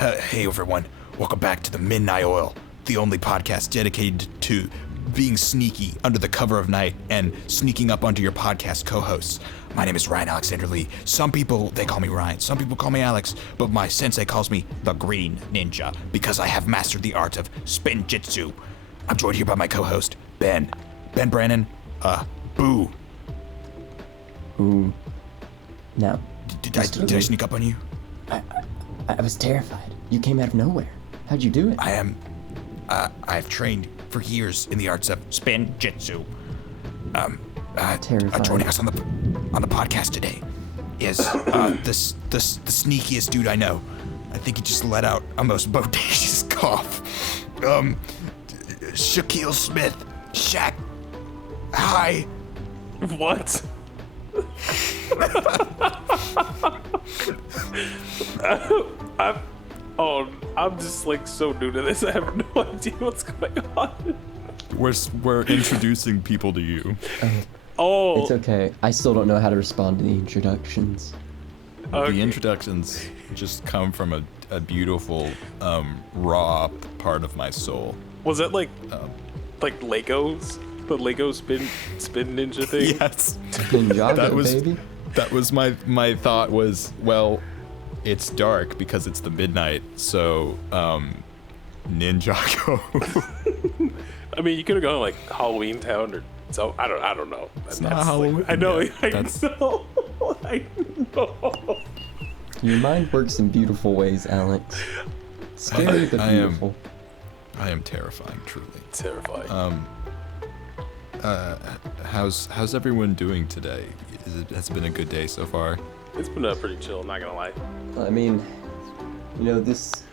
Hey everyone, welcome back to the Midnight Oil, the only podcast dedicated to being sneaky under the cover of night and sneaking up onto your podcast co-hosts. My name is Ryan Alexander Lee. Some people, they call me Ryan, some people call me Alex, but my sensei calls me the Green Ninja because I have mastered the art of spin jitsu. I'm joined here by my co-host, Ben Brannon, Boo. Ooh. No. Did I sneak up on you? I was terrified. You came out of nowhere. How'd you do it? I've trained for years in the arts of spin jitsu. Terrifying. Joining us on the podcast today is the sneakiest dude I know. I think he just let out a most bodacious cough. Shaquille Smith. SHAQ. Hi. What? I'm just like so new to this. I have no idea what's going on. We're introducing people to you. Oh, It's okay. I still don't know how to respond to the introductions. okay. The introductions just come from a beautiful, raw part of my soul. Was that like Legos? The Lego spin ninja thing? Yes. Ninjago, That was my thought was, well, it's dark because it's the midnight, so Ninjago. I mean, you could have gone like Halloween Town or so. I don't know. It's not Halloween. I know. Yeah, I know. I know. Your mind works in beautiful ways, Alex. Scary but beautiful. I am terrifying, truly. Terrifying. How's everyone doing today? Has it been a good day so far? It's been pretty chill. Not gonna lie. I mean, this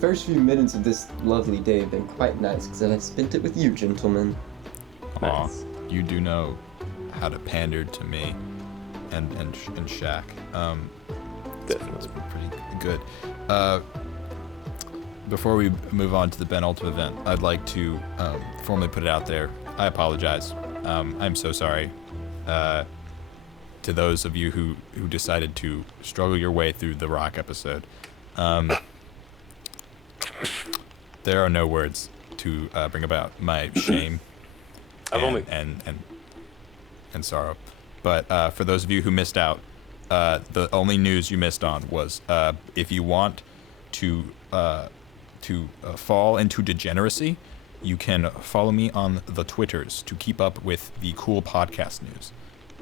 first few minutes of this lovely day have been quite nice because I've spent it with you, gentlemen. Aw, Nice. you do know how to pander to me and SHAQ. Definitely. It's been pretty good. Before we move on to the Ben Ultimate event, I'd like to formally put it out there. I apologize. I'm so sorry to those of you who decided to struggle your way through the Rock episode. There are no words to bring about my shame and sorrow. But for those of you who missed out, the only news you missed on was if you want to fall into degeneracy, you can follow me on the Twitters to keep up with the cool podcast news.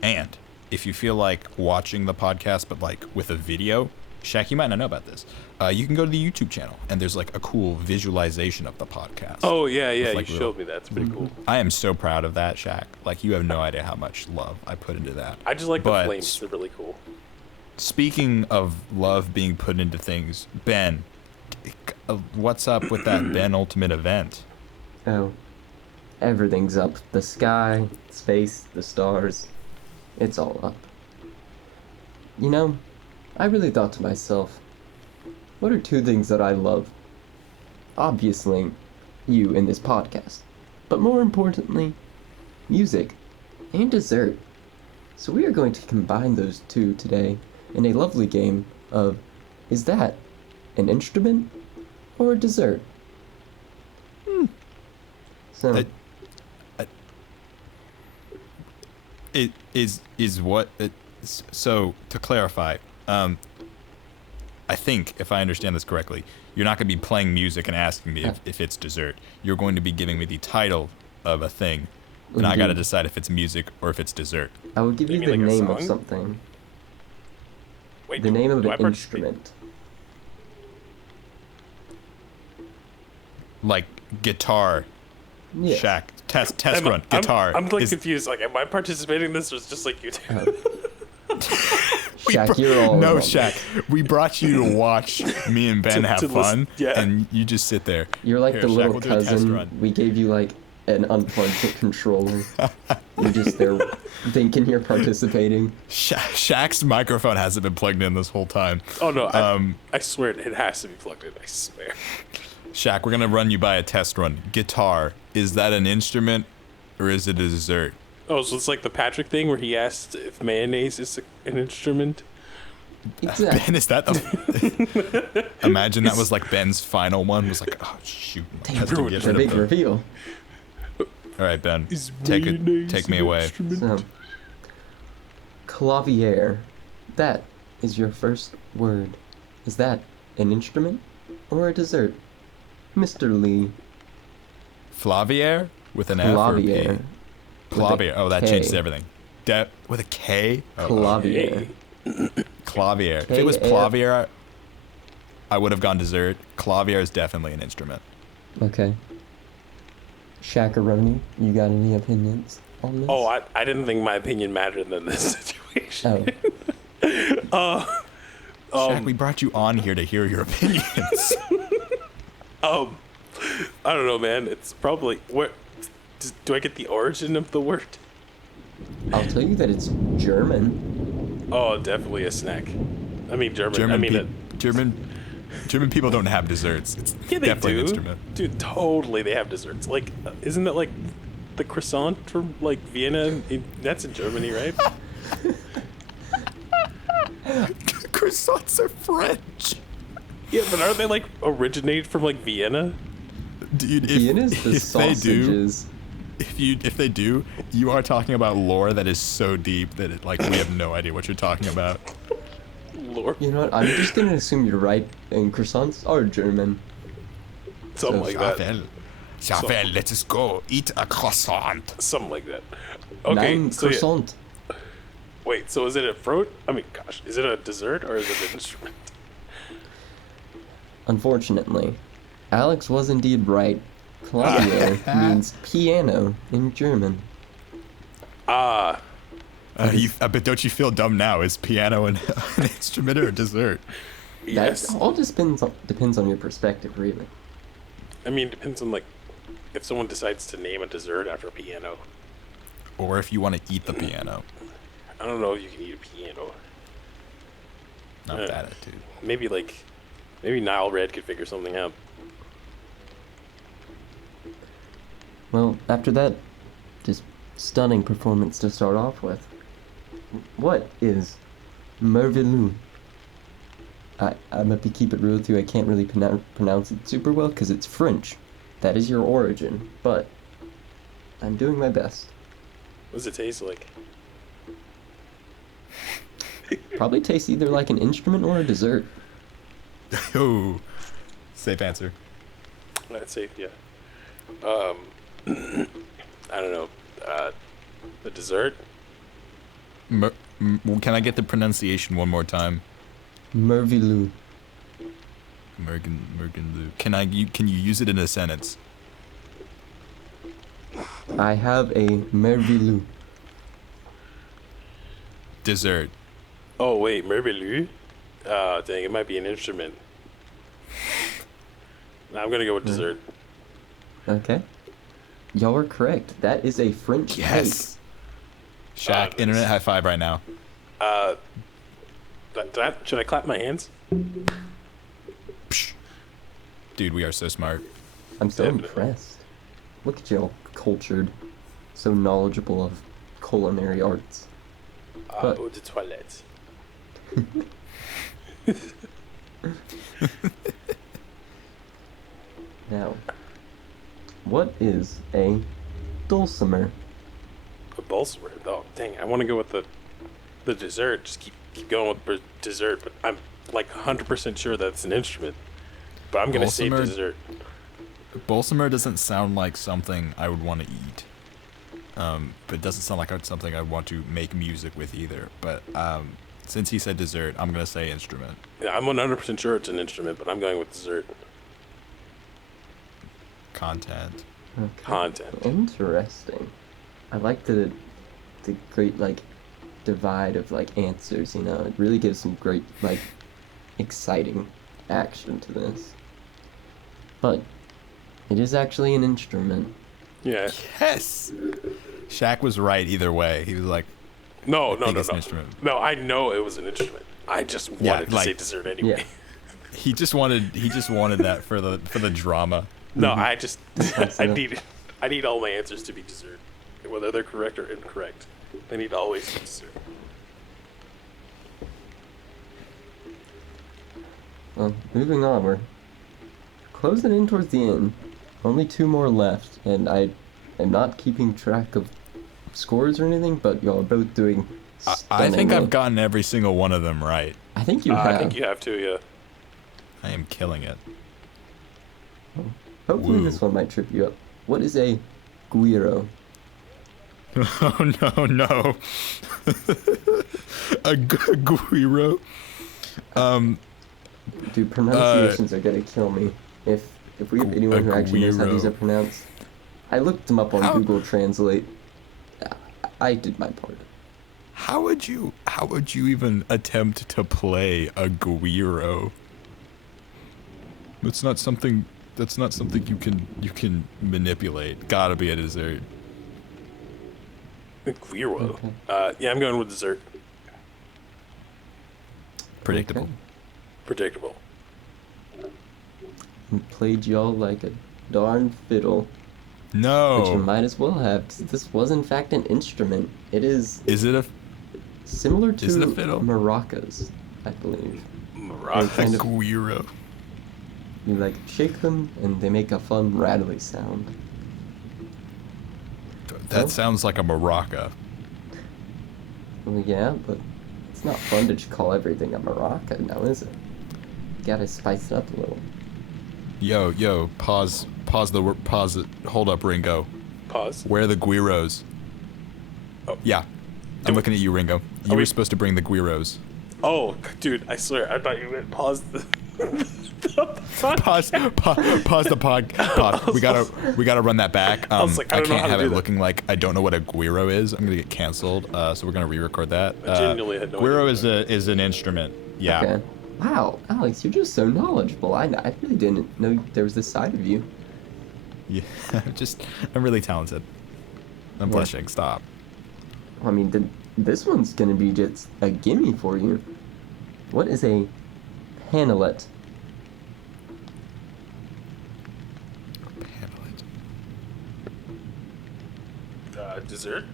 And if you feel like watching the podcast but like with a video, SHAQ, you might not know about this. You can go to the YouTube channel and there's like a cool visualization of the podcast. Oh yeah. Like You showed me that. It's pretty cool. I am so proud of that, SHAQ. Like, you have no idea how much love I put into that. I just like the But flames. They're really cool. Speaking of love being put into things, Ben, what's up with that Ben Ultimate event? Oh, everything's up. The sky, space, the stars. It's all up. I really thought to myself, what are two things that I love? Obviously, you in this podcast. But more importantly, music and dessert. So we are going to combine those two today in a lovely game of, is that an instrument or a dessert? So, It is what it, so to clarify, I think if I understand this correctly, you're not going to be playing music and asking me if it's dessert. You're going to be giving me the title of a thing, and I got to decide if it's music or if it's dessert. I will give you You the mean like a name of song? something. Wait, The name of do I an participate? instrument. Like guitar, Yeah. SHAQ, test run, I'm guitar. like is- confused. Like, am I participating in this, or is it just like you two? SHAQ, you're all No, wrong. SHAQ. We brought you to watch me and Ben have to fun, listen, yeah. and you just sit there. You're like Here, the SHAQ, little we'll do a test cousin. run. We gave you like an unplugged controller. You're just there thinking you're participating. SHAQ's microphone hasn't been plugged in this whole time. Oh no! I swear it has to be plugged in. I swear. SHAQ, we're gonna run you by a test run. Guitar, is that an instrument or is it a dessert? Oh, so it's like the Patrick thing where he asked if mayonnaise is an instrument. Exactly. Ben, is that the? Imagine that was like Ben's final one. Was like, oh shoot, has to get The rid big of them. reveal. All right, Ben, take me away. So, clavier. That is your first word. Is that an instrument or a dessert, Mr. Lee? Flavier with an F or a P? Clavier. Clavier. Oh, that K. changes everything. With a K? Oh, Clavier. clavier. If it was K-A- clavier, I would have gone dessert. Clavier is definitely an instrument. Okay. Shakaroni, you got any opinions on this? Oh, I didn't think my opinion mattered in this situation. Shaq, we brought you on here to hear your opinions. I don't know, man. It's probably what. Do I get the origin of the word? I'll tell you that it's German. Oh, definitely a snack. I mean German. German people don't have desserts. It's Yeah, they definitely do. an instrument. Dude, totally they have desserts. Like, isn't that like the croissant from like Vienna? That's in Germany, right? Croissants are French. Yeah, but aren't they like originated from like Vienna? Dude, Vienna's the if they do, sausages. if they do, you are talking about lore that is so deep that it, like we have no idea what you're talking about. Lord, You know what? I'm just gonna assume you're right, and croissants are German. something So like that. Javel, let us go eat a croissant. Something like that. Okay, Nine so yeah. croissant. Wait, so is it a fruit? I mean, gosh, is it a dessert or is it an instrument? Unfortunately, Alex was indeed right. Clavier means piano in German. But don't you feel dumb now? Is piano an instrument or a dessert? Yes. That all depends on your perspective, really. I mean, depends on like if someone decides to name a dessert after a piano. Or if you want to eat the piano. I don't know if you can eat a piano. Not that attitude. Maybe Nile Red could figure something out. Well, after that, just stunning performance to start off with. What is merveilleux? I'm gonna keep it real with you. I can't really pronounce it super well because it's French. That is your origin, but I'm doing my best. What does it taste like? Probably tastes either like an instrument or a dessert. Ooh. Safe answer. That's safe, yeah. I don't know. The dessert? Can I get the pronunciation one more time? Merveilleux. Mergenlu. Can you use it in a sentence? I have a merveilleux. Dessert. Oh wait, merveilleux? Dang, it might be an instrument. Nah, I'm gonna go with dessert. Okay. Y'all are correct. That is a French Yes. Shaq, Nice. internet high five right now. Should I clap my hands? Psh. Dude, we are so smart. cake. I'm so Definitely. impressed. Look at y'all cultured, so knowledgeable of culinary arts. But- Eau de toilette. Now, what is a dulcimer? A dulcimer. Oh, dang, I want to go with the dessert. Just keep going with dessert, but I'm like 100% sure that's an instrument. But I'm gonna say Dulcimer? dessert. Bolsomer doesn't sound like something I would want to eat. But it doesn't sound like something I'd want to make music with either. But since he said dessert, I'm gonna say instrument. Yeah, I'm 100% sure it's an instrument, but I'm going with dessert. Content. Okay. Content. Interesting. I like the great divide of answers. You know, it really gives some great exciting action to this. But it is actually an instrument. Yeah. Yes. Shaq was right either way. He was like, No, think it's an instrument. No, I know it was an instrument. I just wanted to say dessert anyway. Yeah. he just wanted that for the drama. No, I just I Absolutely. need all my answers to be dessert, whether they're correct or incorrect. They need to always be dessert. Well, moving on, we're closing in towards the end. Only 2 more left, and I am not keeping track of scores or anything, but y'all are both doing I think stunningly. I've gotten every single one of them right. I think you have. I think you have to, yeah. I am killing it. Hopefully Woo. this one might trip you up. What is a guiro? Oh no. A guiro. Dude, pronunciations are gonna kill me. If we have anyone who actually knows how these are guiro. pronounced. I looked them up on How- Google Translate. I did my part. How would you even attempt to play a guiro? That's not something you can manipulate. Gotta be a dessert. Guiro. Okay. Yeah, I'm going with dessert. Predictable. Okay. Predictable. And played y'all like a darn fiddle. Which you No. might as well have, 'cause this was in fact an instrument. It is Is it a similar to Is it a fiddle? maracas, I believe. Maracas. kind of- guiro? You like shake them and they make a fun rattly sound. That Oh. sounds like a maraca. Well, yeah, but it's not fun to just call everything a maraca now, is it? You gotta spice it up a little. Yo, pause it. Hold up, Ringo. Pause. Where are the guiros? Oh. Yeah. I'm looking at you, Ringo. You Are were we- supposed to bring the guiros. Oh, dude, I swear, I thought you meant pause the... Pause the pod. We gotta run that back. I was like, I don't know can't how to have do it that. looking like I don't know what a guiro is. I'm gonna get canceled. So we're gonna re-record that. I genuinely had no Guiro idea. is an instrument. Yeah. Okay. Wow, Alex, you're just so knowledgeable. I really didn't know there was this side of you. Yeah. I'm really talented. I'm Yeah. blushing. Stop. I mean, this one's gonna be just a gimme for you. What is a panelet? Dessert?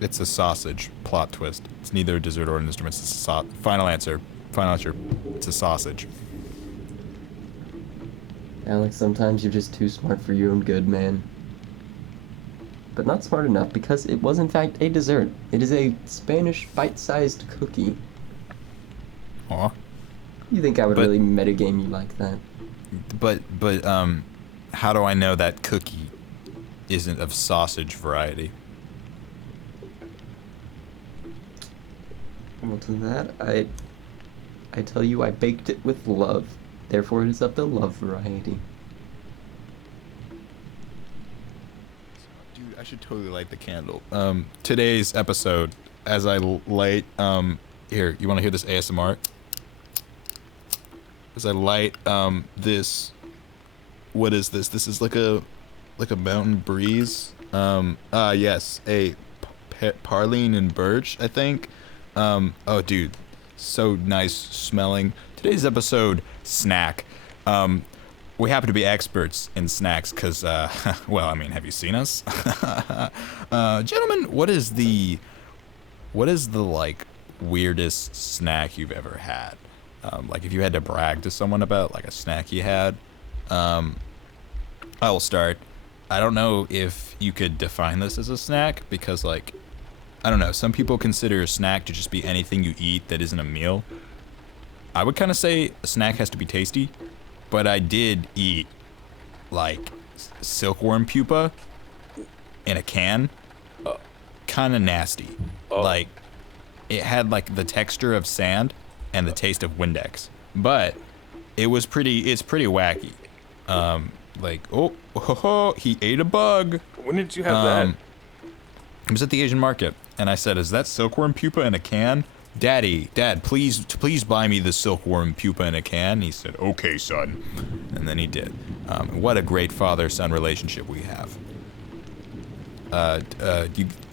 It's a sausage. Plot twist. It's neither a dessert or an instrument. It's a final answer. Final answer. It's a sausage. Alex, sometimes you're just too smart for your own good, man. But not smart enough because it was in fact a dessert. It is a Spanish bite-sized cookie. Aw. You think I would But- really metagame you like that? But how do I know that cookie isn't of sausage variety? Well, to that, I tell you I baked it with love. Therefore, it is of the love variety. Dude, I should totally light the candle. Today's episode, as I light, here, you want to hear this ASMR? As I light, this, what is this? This is like a mountain breeze. Yes, a Parline and Birch, I think. Oh, dude, so nice smelling. Today's episode, snack. We happen to be experts in snacks because, well, I mean, have you seen us? Gentlemen, what is the like weirdest snack you've ever had? Like if you had to brag to someone about like a snack you had, I will start. I don't know if you could define this as a snack because like, I don't know, some people consider a snack to just be anything you eat that isn't a meal. I would kind of say a snack has to be tasty, but I did eat like silkworm pupa in a can. Kind of nasty. Oh. Like it had like the texture of sand and the taste of Windex, but it's pretty wacky. Like he ate a bug. When did you have that? I was at the Asian market and I said, "Is that silkworm pupa in a can?" Dad, please buy me the silkworm pupa in a can. He said, "Okay, son," and then he did. What a great father-son relationship we have.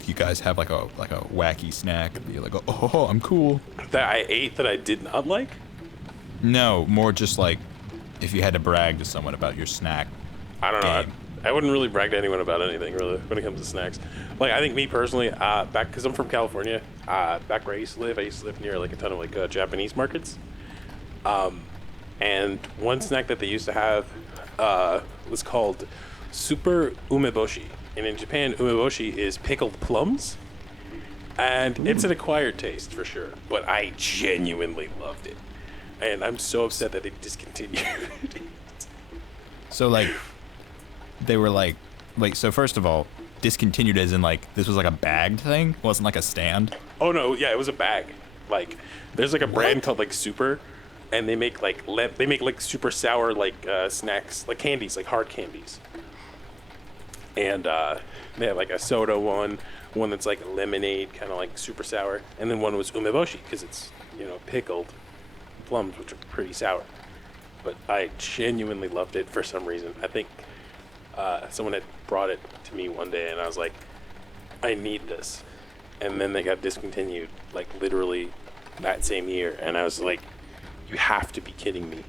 You guys have like a wacky snack that you're like, "Oh, I'm cool." That I ate that I did not like? No, more just like if you had to brag to someone about your snack. I don't know. Game. I wouldn't really brag to anyone about anything really when it comes to snacks. Like I think me personally, back because I'm from California, back where I used to live near like a ton of like Japanese markets. And one snack that they used to have was called super umeboshi, and in Japan, umeboshi is pickled plums, and it's an acquired taste for sure. But I genuinely loved it, and I'm so upset that they discontinued. So like, they were like, so first of all, discontinued as in like this was like a bagged thing, it wasn't like a stand. Oh no, yeah, it was a bag. Like, there's like a brand called like Super, and they make like super sour like snacks, like candies, like hard candies. And they have like a soda one that's like lemonade, kind of like super sour, and then one was umeboshi because it's pickled plums, which are pretty sour. But I genuinely loved it for some reason. I think someone had brought it to me one day, and I was like, I need this. And then they got discontinued, like literally that same year, and I was like, you have to be kidding me.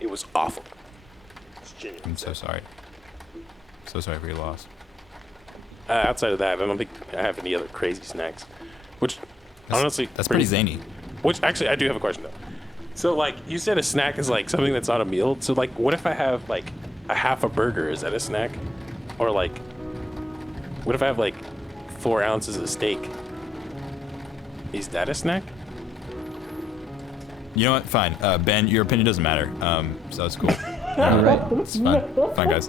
It was awful. I'm so sorry. So sorry for your loss. Outside of that, I don't think I have any other crazy snacks. Which, honestly... That's pretty zany. Which, actually, I do have a question, though. So, like, you said a snack is, like, something that's not a meal. So, like, what if I have, like, a half a burger? Is that a snack? Or, like, what if I have, like, 4 ounces of steak? Is that a snack? You know what? Fine. Ben, your opinion doesn't matter. So it's cool. You're right. It's fine. Fine, guys.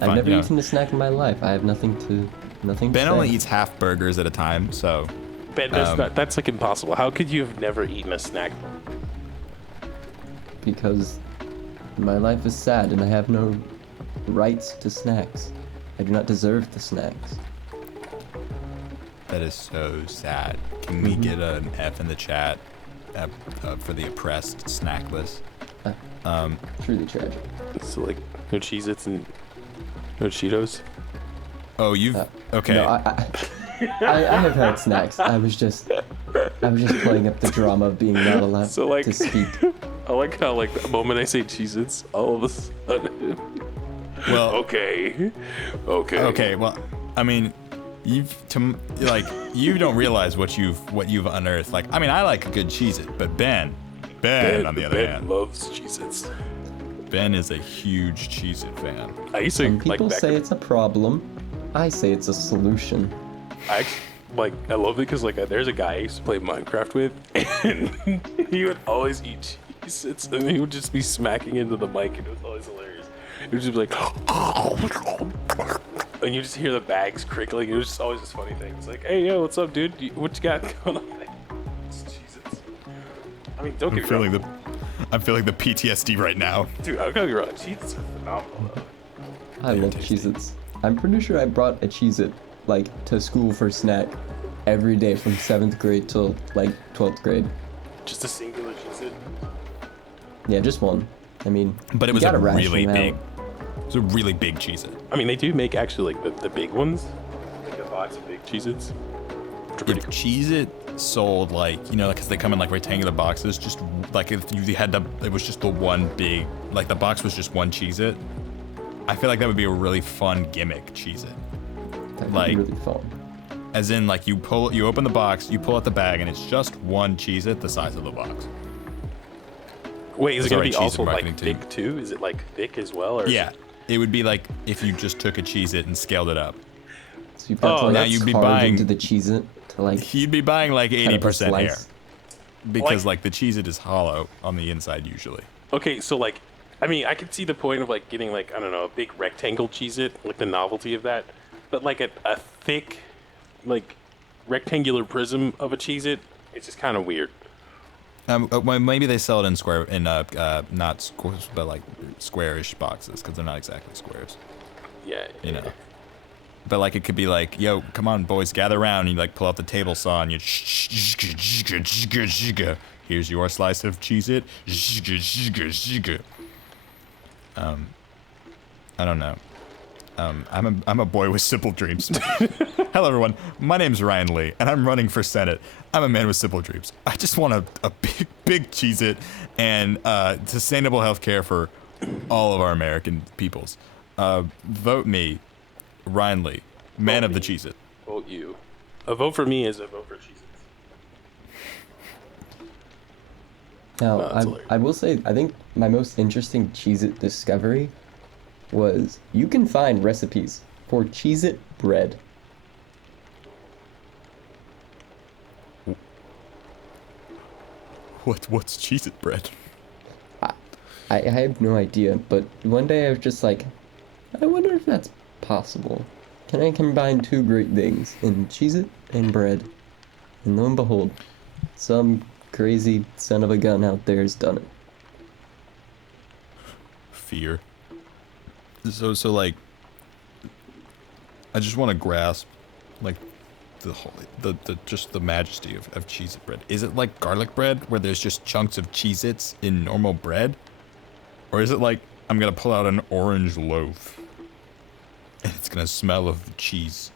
I've never eaten a snack in my life. I have nothing to Ben say. only eats half burgers at a time, so... Ben, that's like impossible. How could you have never eaten a snack? Because my life is sad and I have no rights to snacks. I do not deserve the snacks. That is so sad. Can we get an F in the chat for the oppressed snack list? Truly tragic. So, like, no Cheez-Its and no Cheetos? Oh, you've... okay. No, I have had snacks. I was just playing up the drama of being not allowed So, like, to speak. I like how, like, the moment I say Cheez-Its, all of a sudden... Well... Okay. Well, I mean... you don't realize what you've unearthed. Like, I mean, I like a good Cheez-It, but Ben, on the other hand, loves Cheez-Its. Ben is a huge Cheez-It fan. I used to Some people back say it's a problem. I say it's a solution. I love it because there's a guy I used to play Minecraft with, and he would always eat Cheez-Its, and he would just be smacking into the mic, and it was always hilarious. He would just be like, and you just hear the bags crinkling. It was just always this funny thing. It's like, hey, yo, what's up, dude? What you got going on? It's Cheez-Its. I mean, don't get me wrong. I'm feeling the PTSD right now. Dude, I'm gonna be wrong. Cheez-Its are phenomenal, though. I love Cheez-Its. I'm pretty sure I brought a Cheez-It, to school for snack every day from 7th grade till, 12th grade. Just a singular Cheez-It? Yeah, just one. I mean, but it was a really big... It was a really big Cheez-It. I mean, they do make actually the big ones. Like a box of big Cheez-Its. If Cheez-It sold because they come in rectangular boxes, just if you had it was just the one big, the box was just one Cheez-It. I feel like that would be a really fun gimmick Cheez-It. That'd be really fun. As in, you open the box, you pull out the bag, and it's just one Cheez-It the size of the box. Wait, is it going to be also thick too? Is it thick as well? Or yeah, it would be if you just took a Cheez-It and scaled it up. So you've got now you'd be buying into the Cheez-It to You'd be buying 80% air, because the Cheez-It is hollow on the inside usually. Okay, so I mean, I could see the point of getting I don't know, a big rectangle Cheez-It, the novelty of that, but a thick rectangular prism of a Cheez-It, it's just kind of weird. Maybe they sell it in not squares, but squarish boxes, because they're not exactly squares. Yeah. You know. But it could be yo, come on, boys, gather around. And you pull out the table saw and you. Here's your slice of Cheez-It. I don't know. I'm a boy with simple dreams. Hello, everyone. My name's Ryan Lee, and I'm running for Senate. I'm a man with simple dreams. I just want a big Cheez-It and sustainable health care for all of our American peoples. Vote me, Rhinley, man Vote of the me. Cheez-It. Vote you. A vote for me is a vote for Jesus. Now, Oh, that's hilarious. I will say, I think my most interesting Cheez-It discovery was you can find recipes for Cheez-It bread. What's Cheez-It bread? I have no idea, but one day I was just like, I wonder if that's possible. Can I combine two great things in Cheez-It and bread? And lo and behold, some crazy son of a gun out there has done it. Fear. So like, I just want to grasp, like, the just the majesty of Cheez-It bread. Is it like garlic bread where there's just chunks of Cheez-Its in normal bread? Or is it like I'm gonna pull out an orange loaf and it's gonna smell of cheese?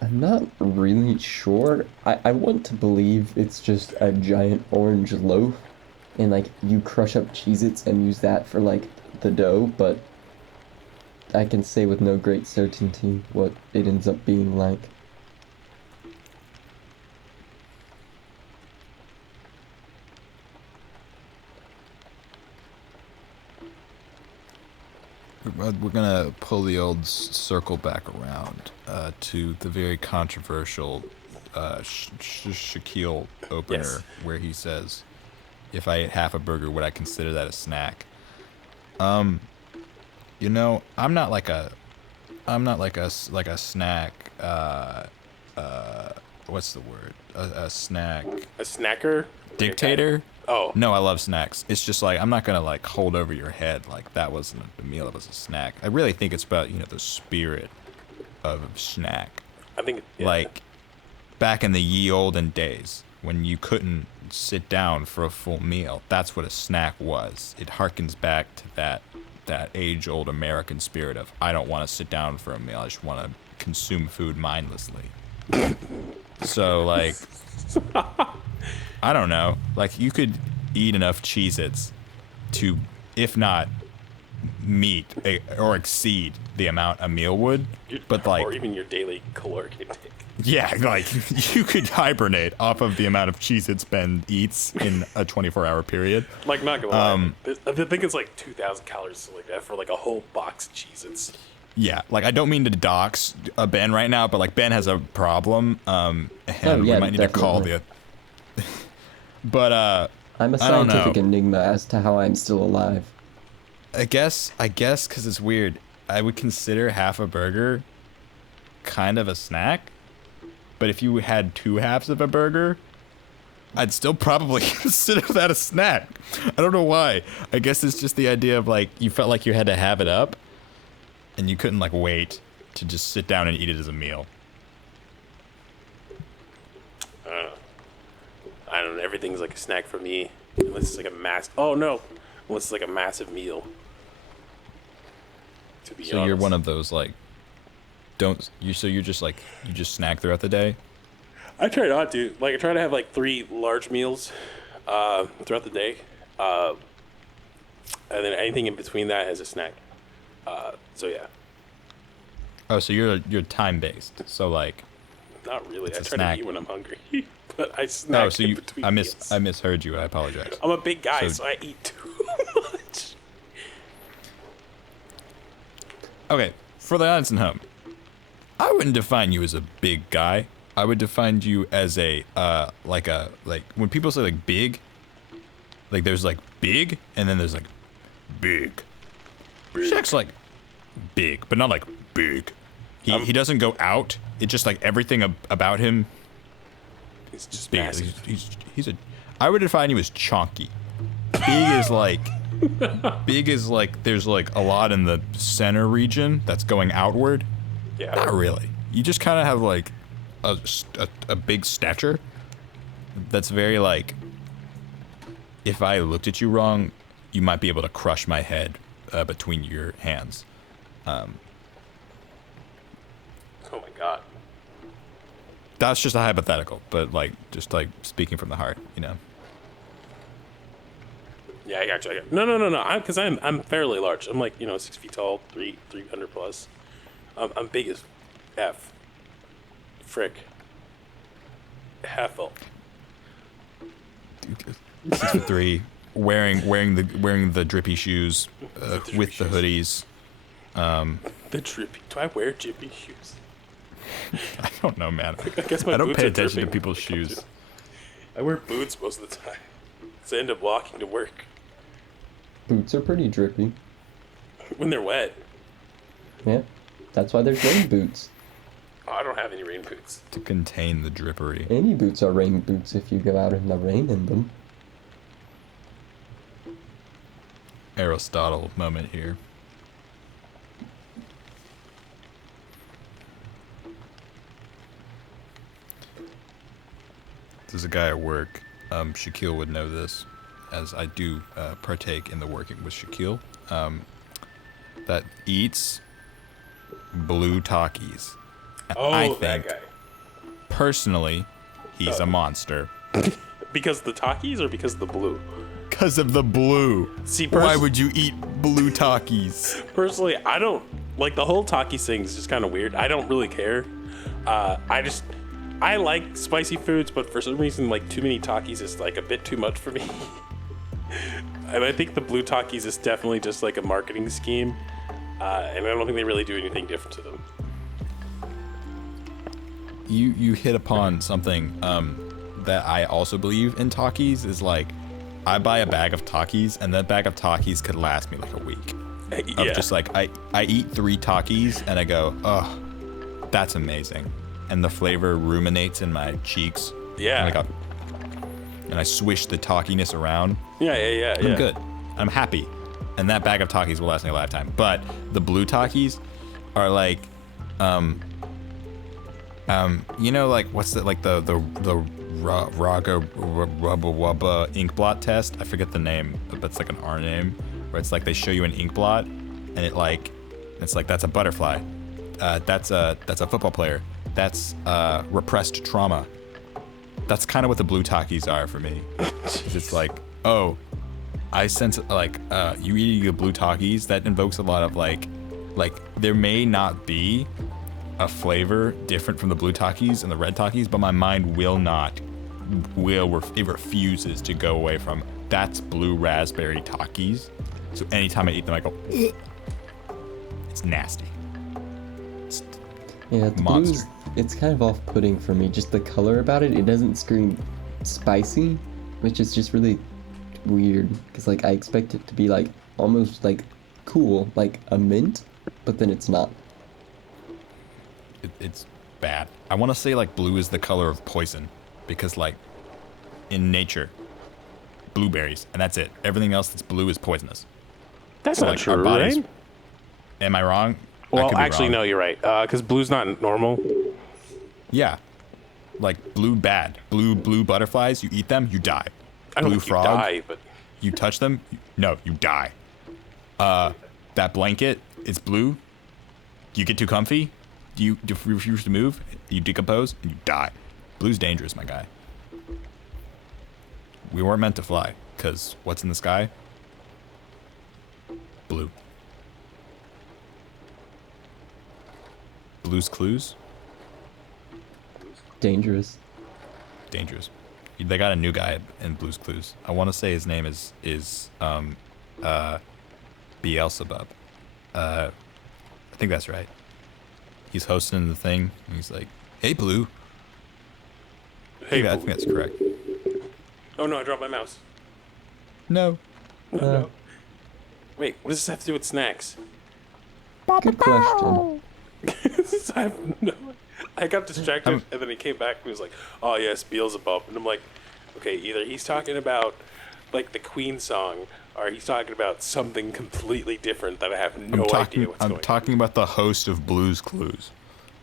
I'm not really sure. I want to believe it's just a giant orange loaf and like you crush up Cheez-Its and use that for like the dough, but I can say with no great certainty what it ends up being like. We're gonna pull the old circle back around to the very controversial Shaquille opener, Yes. where he says, "If I ate half a burger, would I consider that a snack?" You know, I'm not like a snack. What's the word? A snack A snacker? dictator. Oh. No, I love snacks. It's just like I'm not gonna like hold over your head like that wasn't a meal, it was a snack. I really think it's about, you know, the spirit of snack. I think yeah. Like back in the ye olden days when you couldn't sit down for a full meal, that's what a snack was. It harkens back to that age old American spirit of I don't want to sit down for a meal, I just want to consume food mindlessly. So like I don't know. Like, you could eat enough Cheez-Its to, if not meet or exceed the amount a meal would. But, like, or even your daily caloric intake. yeah, like, you could hibernate off of the amount of Cheez-Its Ben eats in a 24-hour period. Like, not gonna lie, I think it's like 2,000 calories, something like that, for like a whole box of Cheez-Its. Yeah, like, I don't mean to dox Ben right now, but, like, Ben has a problem, and we might need to call the... But I'm a I don't scientific know. enigma as to how I'm still alive. I guess because it's weird, I would consider half a burger kind of a snack. But if you had two halves of a burger, I'd still probably consider that a snack. I don't know why. I guess it's just the idea of like you felt like you had to have it up, and you couldn't like wait to just sit down and eat it as a meal. I don't know. Everything's like a snack for me, unless it's like a unless it's like a massive meal. To be So honest. you're one of those like, so you're just like you just snack throughout the day. I try not to. Like, I try to have like 3 large meals throughout the day, and then anything in between that as a snack. So yeah, Oh, so you're time based. So like. not really. It's I a try snack. to eat when I'm hungry, but I snack No, so in you between I meals. misheard you. I apologize. I'm a big guy, so- so I eat too much. Okay, for the audience at home, I wouldn't define you as a big guy. I would define you as a like when people say like big, like there's like big and then there's like big. Shaq's like big, but not like big. He doesn't go out. It's just like everything about him. It's just Big. massive. He's a. I would define you as chonky. Big is like. Big is like there's like a lot in the center region that's going outward. Yeah. Not really. You just kind of have like a big stature. That's very like. If I looked at you wrong, you might be able to crush my head between your hands. Oh my god. That's just a hypothetical, but like just like speaking from the heart, you know. Yeah, I got you. No. Because I'm fairly large. I'm like 6 feet tall, 300 plus. I'm big as F. Frick. Half elf. 6'3", wearing the drippy shoes, with the hoodies. The drippy. Do I wear drippy shoes? I don't know, man. I guess my I don't boots pay are attention to dripping. people's shoes. I wear boots most of the time. So I end up walking to work Boots are pretty drippy. when they're wet. Yeah, that's why there's rain boots. Oh, I don't have any rain boots. To contain the drippery. Any boots are rain boots if you go out in the rain in them. Aristotle moment here. There's a guy at work. Shaquille would know this, as I do partake in the working with Shaquille. That eats blue Takis. And Oh, I that think, guy. personally, he's a monster. Because the Takis or because the blue? Because of the blue. See, Why would you eat blue Takis? Personally, I don't like the whole Takis thing is just kind of weird. I don't really care. I like spicy foods, but for some reason, like too many Takis is like a bit too much for me. And I think the blue Takis is definitely just like a marketing scheme, and I don't think they really do anything different to them. You hit upon something that I also believe in Takis is like, I buy a bag of Takis and that bag of Takis could last me like a week. Yeah. Of just like I eat 3 Takis and I go, oh, that's amazing, and the flavor ruminates in my cheeks. Yeah. And I swish the takiness around. Yeah. I'm good. I'm happy, and that bag of Takis will last me a lifetime. But the blue Takis are like, like what's that? Like the Raga Rubba Wubba ink blot test. I forget the name, but it's like an R name, where it's like they show you an ink blot, and it's like that's a butterfly, that's a football player, that's repressed trauma. That's kind of what the blue Takis are for me. It's like, oh, I sense like you eating the blue Takis, that invokes a lot of like there may not be a flavor different from the blue Takis and the red Takis, but my mind it refuses to go away from that's blue raspberry Takis. So anytime I eat them, I go, ugh. It's nasty. Yeah, the Monster. blues, it's kind of off-putting for me. Just the color about it, it doesn't scream spicy, which is just really weird. Because, like, I expect it to be, like, almost, like, cool, like a mint, but then it's not. It's bad. I want to say, like, blue is the color of poison. Because, like, in nature, blueberries, and that's it. Everything else that's blue is poisonous. That's So, not like, our true, bodies- right? Am I wrong? I Well, could be actually, wrong. no, you're right. Because blue's not normal. Yeah. Like blue bad. Blue butterflies, you eat them, you die. I don't Blue think frog, you die, but you touch them, no, you die. That blanket, it's blue. You get too comfy, you refuse to move, you decompose, and you die. Blue's dangerous, my guy. We weren't meant to fly, because what's in the sky? Blue. Blue's Clues? Dangerous. Dangerous. They got a new guy in Blue's Clues. I want to say his name is Beelzebub. I think that's right. He's hosting the thing, and he's like, "Hey, Blue." hey, I think that's correct. oh no, I dropped my mouse. No. No. Wait, what does this have to do with snacks? Good question. I got distracted, and then he came back and was like, "Oh yes, Beelzebub," and I'm like, "Okay, either he's talking about like the Queen song, or he's talking about something completely different that I have no idea what's I'm going on." talking about the host of Blue's Clues.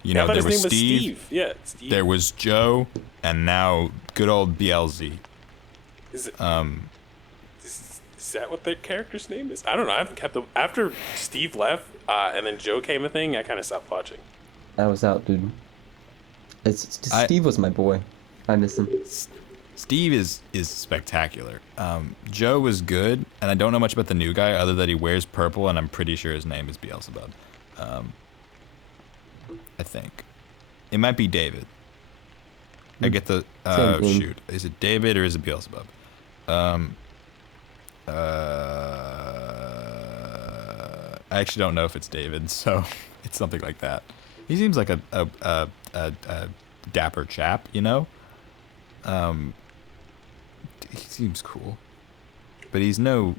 You Yeah, I know, thought there his was name was Steve, Steve. Yeah, Steve. there was Joe, and now good old BLZ. Is it? Is that what their character's name is? I don't know. I haven't kept them after Steve left, and then Joe came a thing. I kind of stopped watching. I was out, dude. Steve was my boy. I miss him. Steve is spectacular. Joe was good, and I don't know much about the new guy other than he wears purple, and I'm pretty sure his name is Beelzebub. I think it might be David. I get the shoot. Is it David or is it Beelzebub? I actually don't know if it's David, so it's something like that. He seems like a dapper chap, you know. He seems cool, but he's no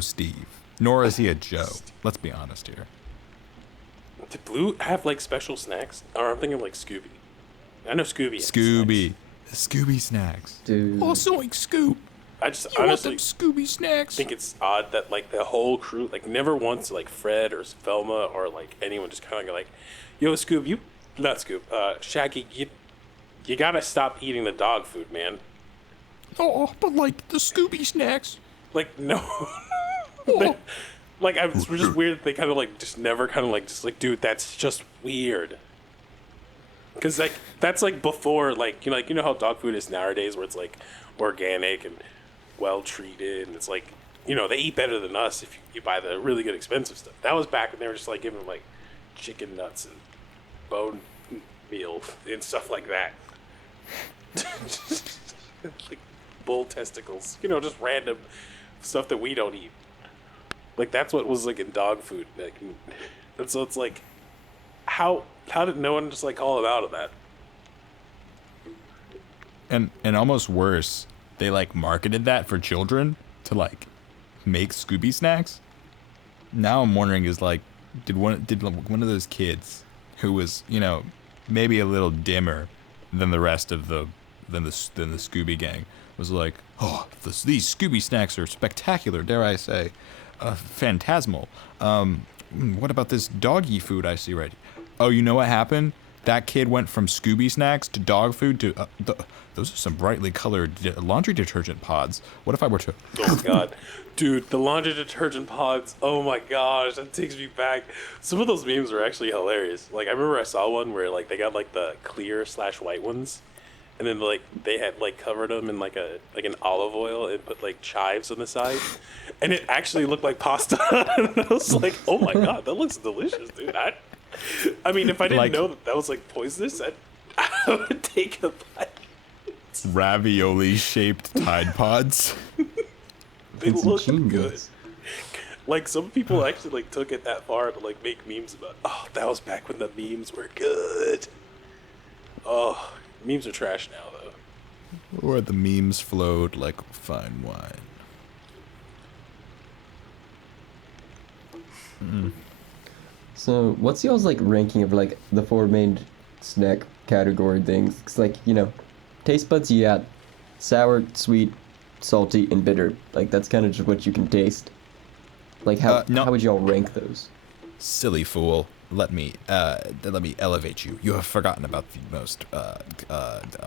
Steve, nor is he a Joe. Let's be honest here. Did Blue have like special snacks? Or I'm thinking like Scooby. I know Scooby. has Scooby snacks. Dude. Also like Scoop. I just You honestly want them Scooby snacks? think it's odd that like the whole crew, like never once like Fred or Velma or like anyone just kind of like, yo Scoob, Shaggy, you gotta stop eating the dog food, man. Oh, but like the Scooby snacks. Like no. Like it's just weird that they kind of like just never kind of like just like, dude, that's just weird. Cause like that's like before like you know how dog food is nowadays where it's like organic and well treated and it's like they eat better than us if you buy the really good expensive stuff. That was back when they were just like giving them like chicken nuts and bone meal and stuff like that. Like bull testicles, just random stuff that we don't eat. Like that's what was like in dog food. Like, and so it's like, how did no one just like call him out of that? And almost worse, they like marketed that for children to like make Scooby snacks. Now I'm wondering is like, did one of those kids who was maybe a little dimmer than the rest of the Scooby gang was like, oh, these Scooby snacks are spectacular, dare I say. Phantasmal. What about this doggy food I see right here? Oh, you know what happened? That kid went from Scooby snacks to dog food to those are some brightly colored laundry detergent pods. What if I were to? Oh my god, dude, the laundry detergent pods. Oh my gosh, that takes me back. Some of those memes are actually hilarious. Like I remember I saw one where like they got like the clear/white ones, and then like they had like covered them in like an olive oil and put like chives on the side, and it actually looked like pasta. And I was like, oh my god, that looks delicious, dude. I mean, if I didn't know that was like poisonous, I would take a bite. Ravioli shaped Tide Pods. They It's look ingenious. good. Like some people actually like took it that far to like make memes about. Oh, that was back when the memes were good. Oh, memes are trash now though. Or the memes flowed like fine wine. So, what's y'all's like ranking of like the four main snack category things? 'Cause like taste buds you got sour, sweet, salty, and bitter. Like that's kind of just what you can taste. Like how would y'all rank those? Silly fool. Let me elevate you. You have forgotten about the most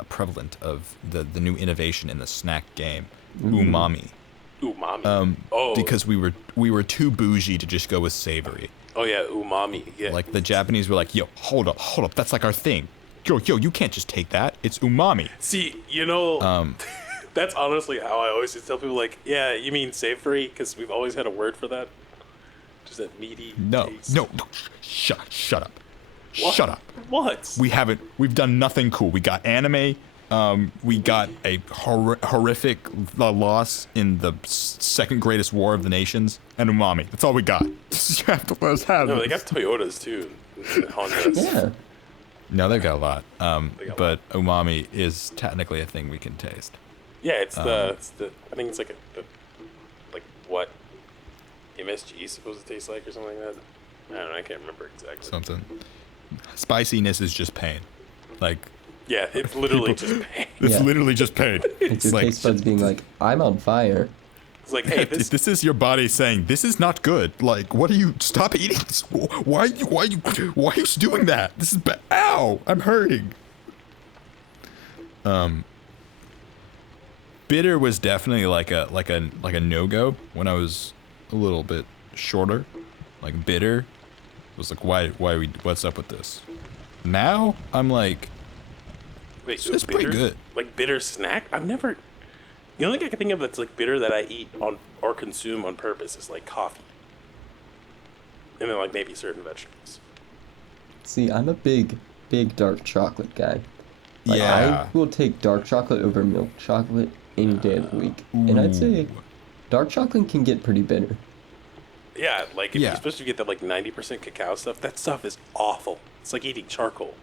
prevalent of the new innovation in the snack game, umami. Umami. Because we were too bougie to just go with savory. Oh yeah, umami. Yeah. Like the Japanese were like, yo, hold up, that's like our thing. Yo, you can't just take that. It's umami. See, that's honestly how I always just tell people like, yeah, you mean savory because we've always had a word for that. Just that meaty. Taste. No. Shut up. What? Shut up. What? We've done nothing cool. We got anime. We got a horrific loss in the second greatest war of the nations, and umami. That's all we got. You have to let us have No, it. they got Toyotas too. And Hondas. Yeah. No, they've got a lot. got a But umami is technically a thing we can taste. Yeah, it's the. I think it's like like what MSG is supposed to taste like or something like that. I don't know. I can't remember exactly. Something. Spiciness is just pain. Like. Yeah, it's literally just pain. It's Yeah. literally just pain. It's your taste buds being like, I'm on fire. It's like, hey, this is your body saying this is not good. Like, what are you? Stop eating this. Why are you doing that? This is bad. Ow! I'm hurting. Bitter was definitely like a no-go when I was a little bit shorter. Like bitter was like why what's up with this? Now I'm like Wait, It's pretty bitter? good. Like bitter snack? I've never. The only thing I can think of that's like bitter that I eat on or consume on purpose is like coffee, and then like maybe certain vegetables. See, I'm a big dark chocolate guy. Like, Yeah. I will take dark chocolate over milk chocolate any day of the week. And I'd say dark chocolate can get pretty bitter. Yeah, like if Yeah. you're supposed to get that like 90% cacao stuff, that stuff is awful. It's like eating charcoal.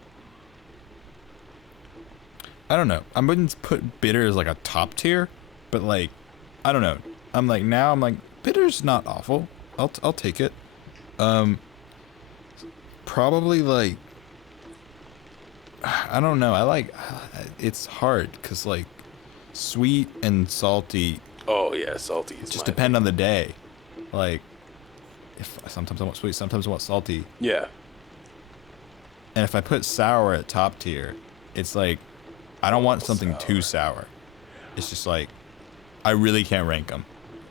I don't know. I wouldn't put bitter as like a top tier, but like, I don't know. I'm like bitter's not awful. I'll take it. Probably like, I don't know. I like, it's hard because like sweet and salty Oh yeah, salty is just my depend on the day. Like, if sometimes I want sweet, sometimes I want salty. thing. Yeah. And if I put sour at top tier, it's like, I don't want something too sour. It's just like, I really can't rank them.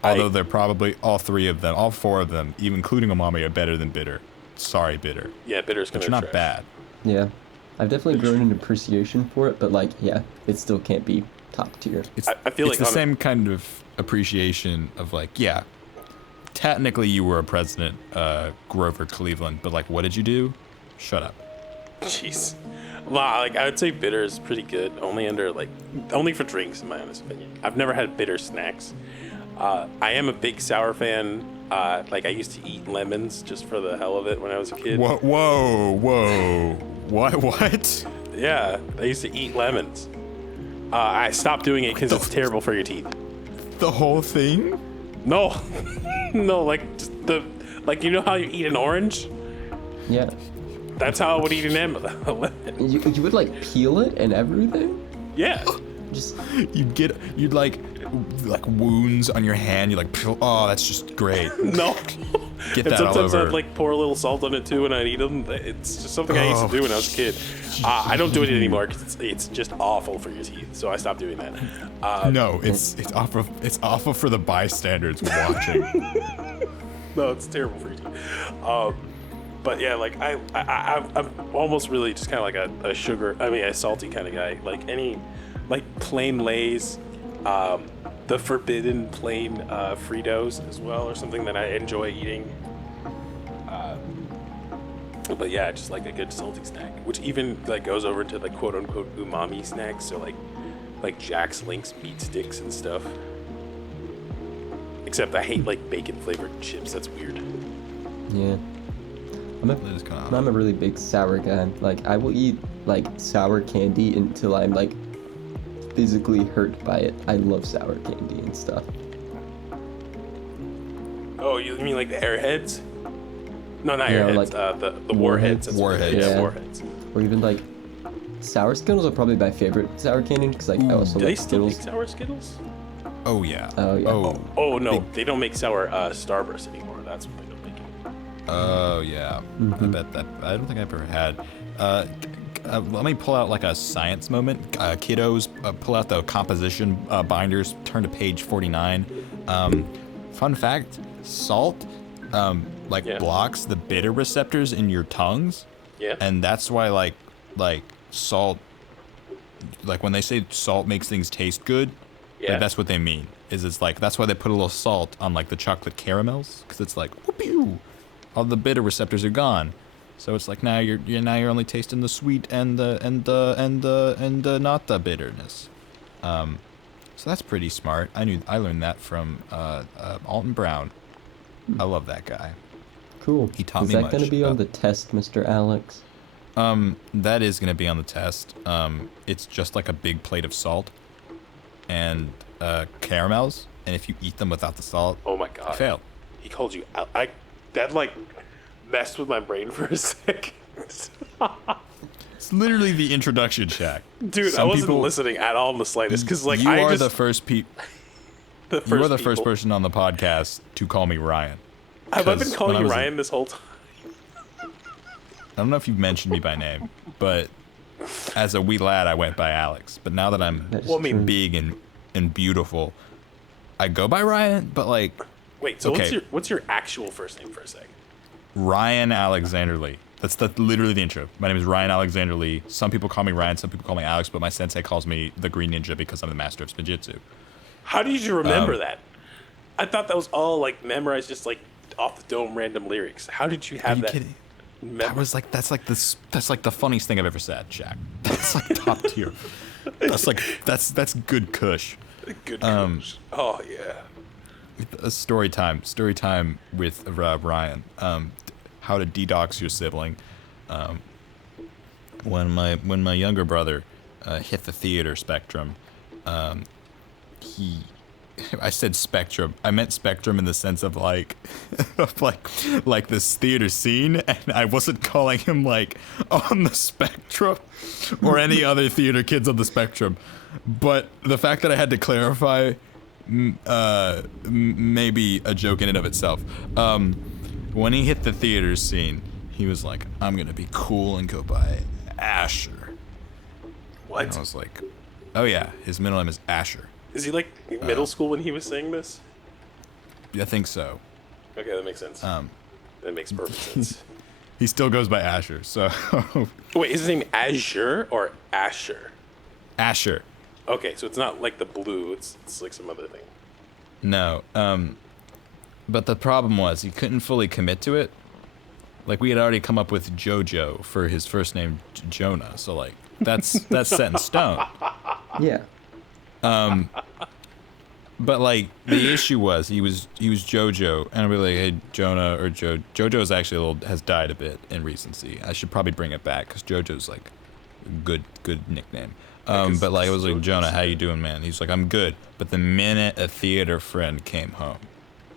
Although they're probably all four of them, even including umami, are better than bitter. Sorry, bitter. Yeah, bitter's But kind you're of not bad. Yeah. I've definitely grown an appreciation for it, but like, yeah, it still can't be top tier. It's, I feel it's like the same kind of appreciation of like, yeah, technically you were a president, Grover Cleveland, but like, what did you do? Shut up. Jeez. Well, like I would say bitter is pretty good. Only for drinks, in my honest opinion. I've never had bitter snacks. I am a big sour fan. Like I used to eat lemons just for the hell of it when I was a kid. Whoa. What? Yeah, I used to eat lemons. I stopped doing it because it's terrible for your teeth. The whole thing? No, no, like just you know how you eat an orange? Yeah. That's how I would eat an lemon. You would like peel it and everything? Yeah. Just You'd like wounds on your hand. You're like, oh, that's just great. No. Get And that all sometimes over. I'd like pour a little salt on it too when I'd eat them. It's just something I used to do when I was a kid. I don't do it anymore because it's just awful for your teeth. So I stopped doing that. No, it's awful for the bystanders watching. No, it's terrible for your teeth. But yeah, like I'm almost really just kind of like a salty kind of guy. Like any, like plain Lay's, the forbidden plain Fritos as well, or something that I enjoy eating. But yeah, just like a good salty snack, which even like goes over into like quote unquote umami snacks. So like Jack's Link's meat sticks and stuff. Except I hate like bacon flavored chips. That's weird. yeah. That is kinda I'm a really big sour guy. Like I will eat like sour candy until I'm like physically hurt by it. I love sour candy and stuff. Oh, you mean like the Airheads? No, not Yeah, Airheads. like The Warheads. That's what it is. Warheads. Yeah, Yeah. Warheads. Or even like sour Skittles are probably my favorite sour candy because like I also Do they like still make Skittles. sour Skittles? Oh yeah. Oh, yeah. Oh no, they don't make sour Starburst anymore. That's what they don't make anymore. Oh yeah. I bet that. I don't think I've ever had. Let me pull out like a science moment. Kiddos, pull out the composition binders. Turn to page 49. Fun fact: salt, Yeah. blocks the bitter receptors in your tongues, Yeah. and that's why like salt. Like when they say salt makes things taste good, Yeah. like, that's what they mean. It's like that's why they put a little salt on like the chocolate caramels, because it's like whoop-ew, all the bitter receptors are gone. So it's like now you're only tasting the sweet and the not the bitterness. So that's pretty smart. I learned that from Alton Brown. I love that guy. Cool. He taught Is me that much gonna be on about- the test, Mr. Alex? That is gonna be on the test. It's just like a big plate of salt and caramels, and if you eat them without the salt, Oh my you god. fail. He called you out. That like messed with my brain for a second. It's literally the introduction, Shaq. Dude, I wasn't listening at all in the slightest because like you I are just the first the first you are the first people- person on the podcast to call me Ryan. Have I been 'cause calling when I you was a- Ryan this whole time? I don't know if you've mentioned me by name, but as a wee lad, I went by Alex. But now that I'm That is Well, I mean, true. big and beautiful, I go by Ryan. But like Wait, so Okay. what's your actual first name for a second? Ryan Alexander Lee. That's literally the intro. My name is Ryan Alexander Lee. Some people call me Ryan, some people call me Alex, but my sensei calls me the Green Ninja because I'm the master of spinjitzu. How did you remember that? I thought that was all like memorized, just like off the dome random lyrics. How did you have Are you that? kidding? That's like the funniest thing I've ever said, SHAQ. That's like top tier. That's good kush. Good coach. Oh yeah. Story time with Ryan. How to de-dox your sibling. When my younger brother hit the theater spectrum, I said spectrum. I meant spectrum in the sense of like this theater scene, and I wasn't calling him like on the spectrum or any other theater kids on the spectrum. But the fact that I had to clarify may be a joke in and of itself. When he hit the theater scene, he was like, "I'm gonna be cool and go by Asher." What? And I was like, "Oh yeah, his middle name is Asher." Is he like middle school when he was saying this? I think so. Okay, that makes sense. That makes perfect sense. He still goes by Asher, so Wait, is his name Azure or Asher? Asher. Okay, so it's not like the blue. It's like some other thing. No. But the problem was he couldn't fully commit to it. Like we had already come up with JoJo for his first name Jonah, so like that's set in stone. Yeah. But like the issue was he was JoJo, and I'd be like, hey Jonah or JoJo's actually has died a bit in recency. I should probably bring it back because JoJo's like a good nickname. But like it was like, Jonah, how you doing, man? He's like, I'm good. But the minute a theater friend came home,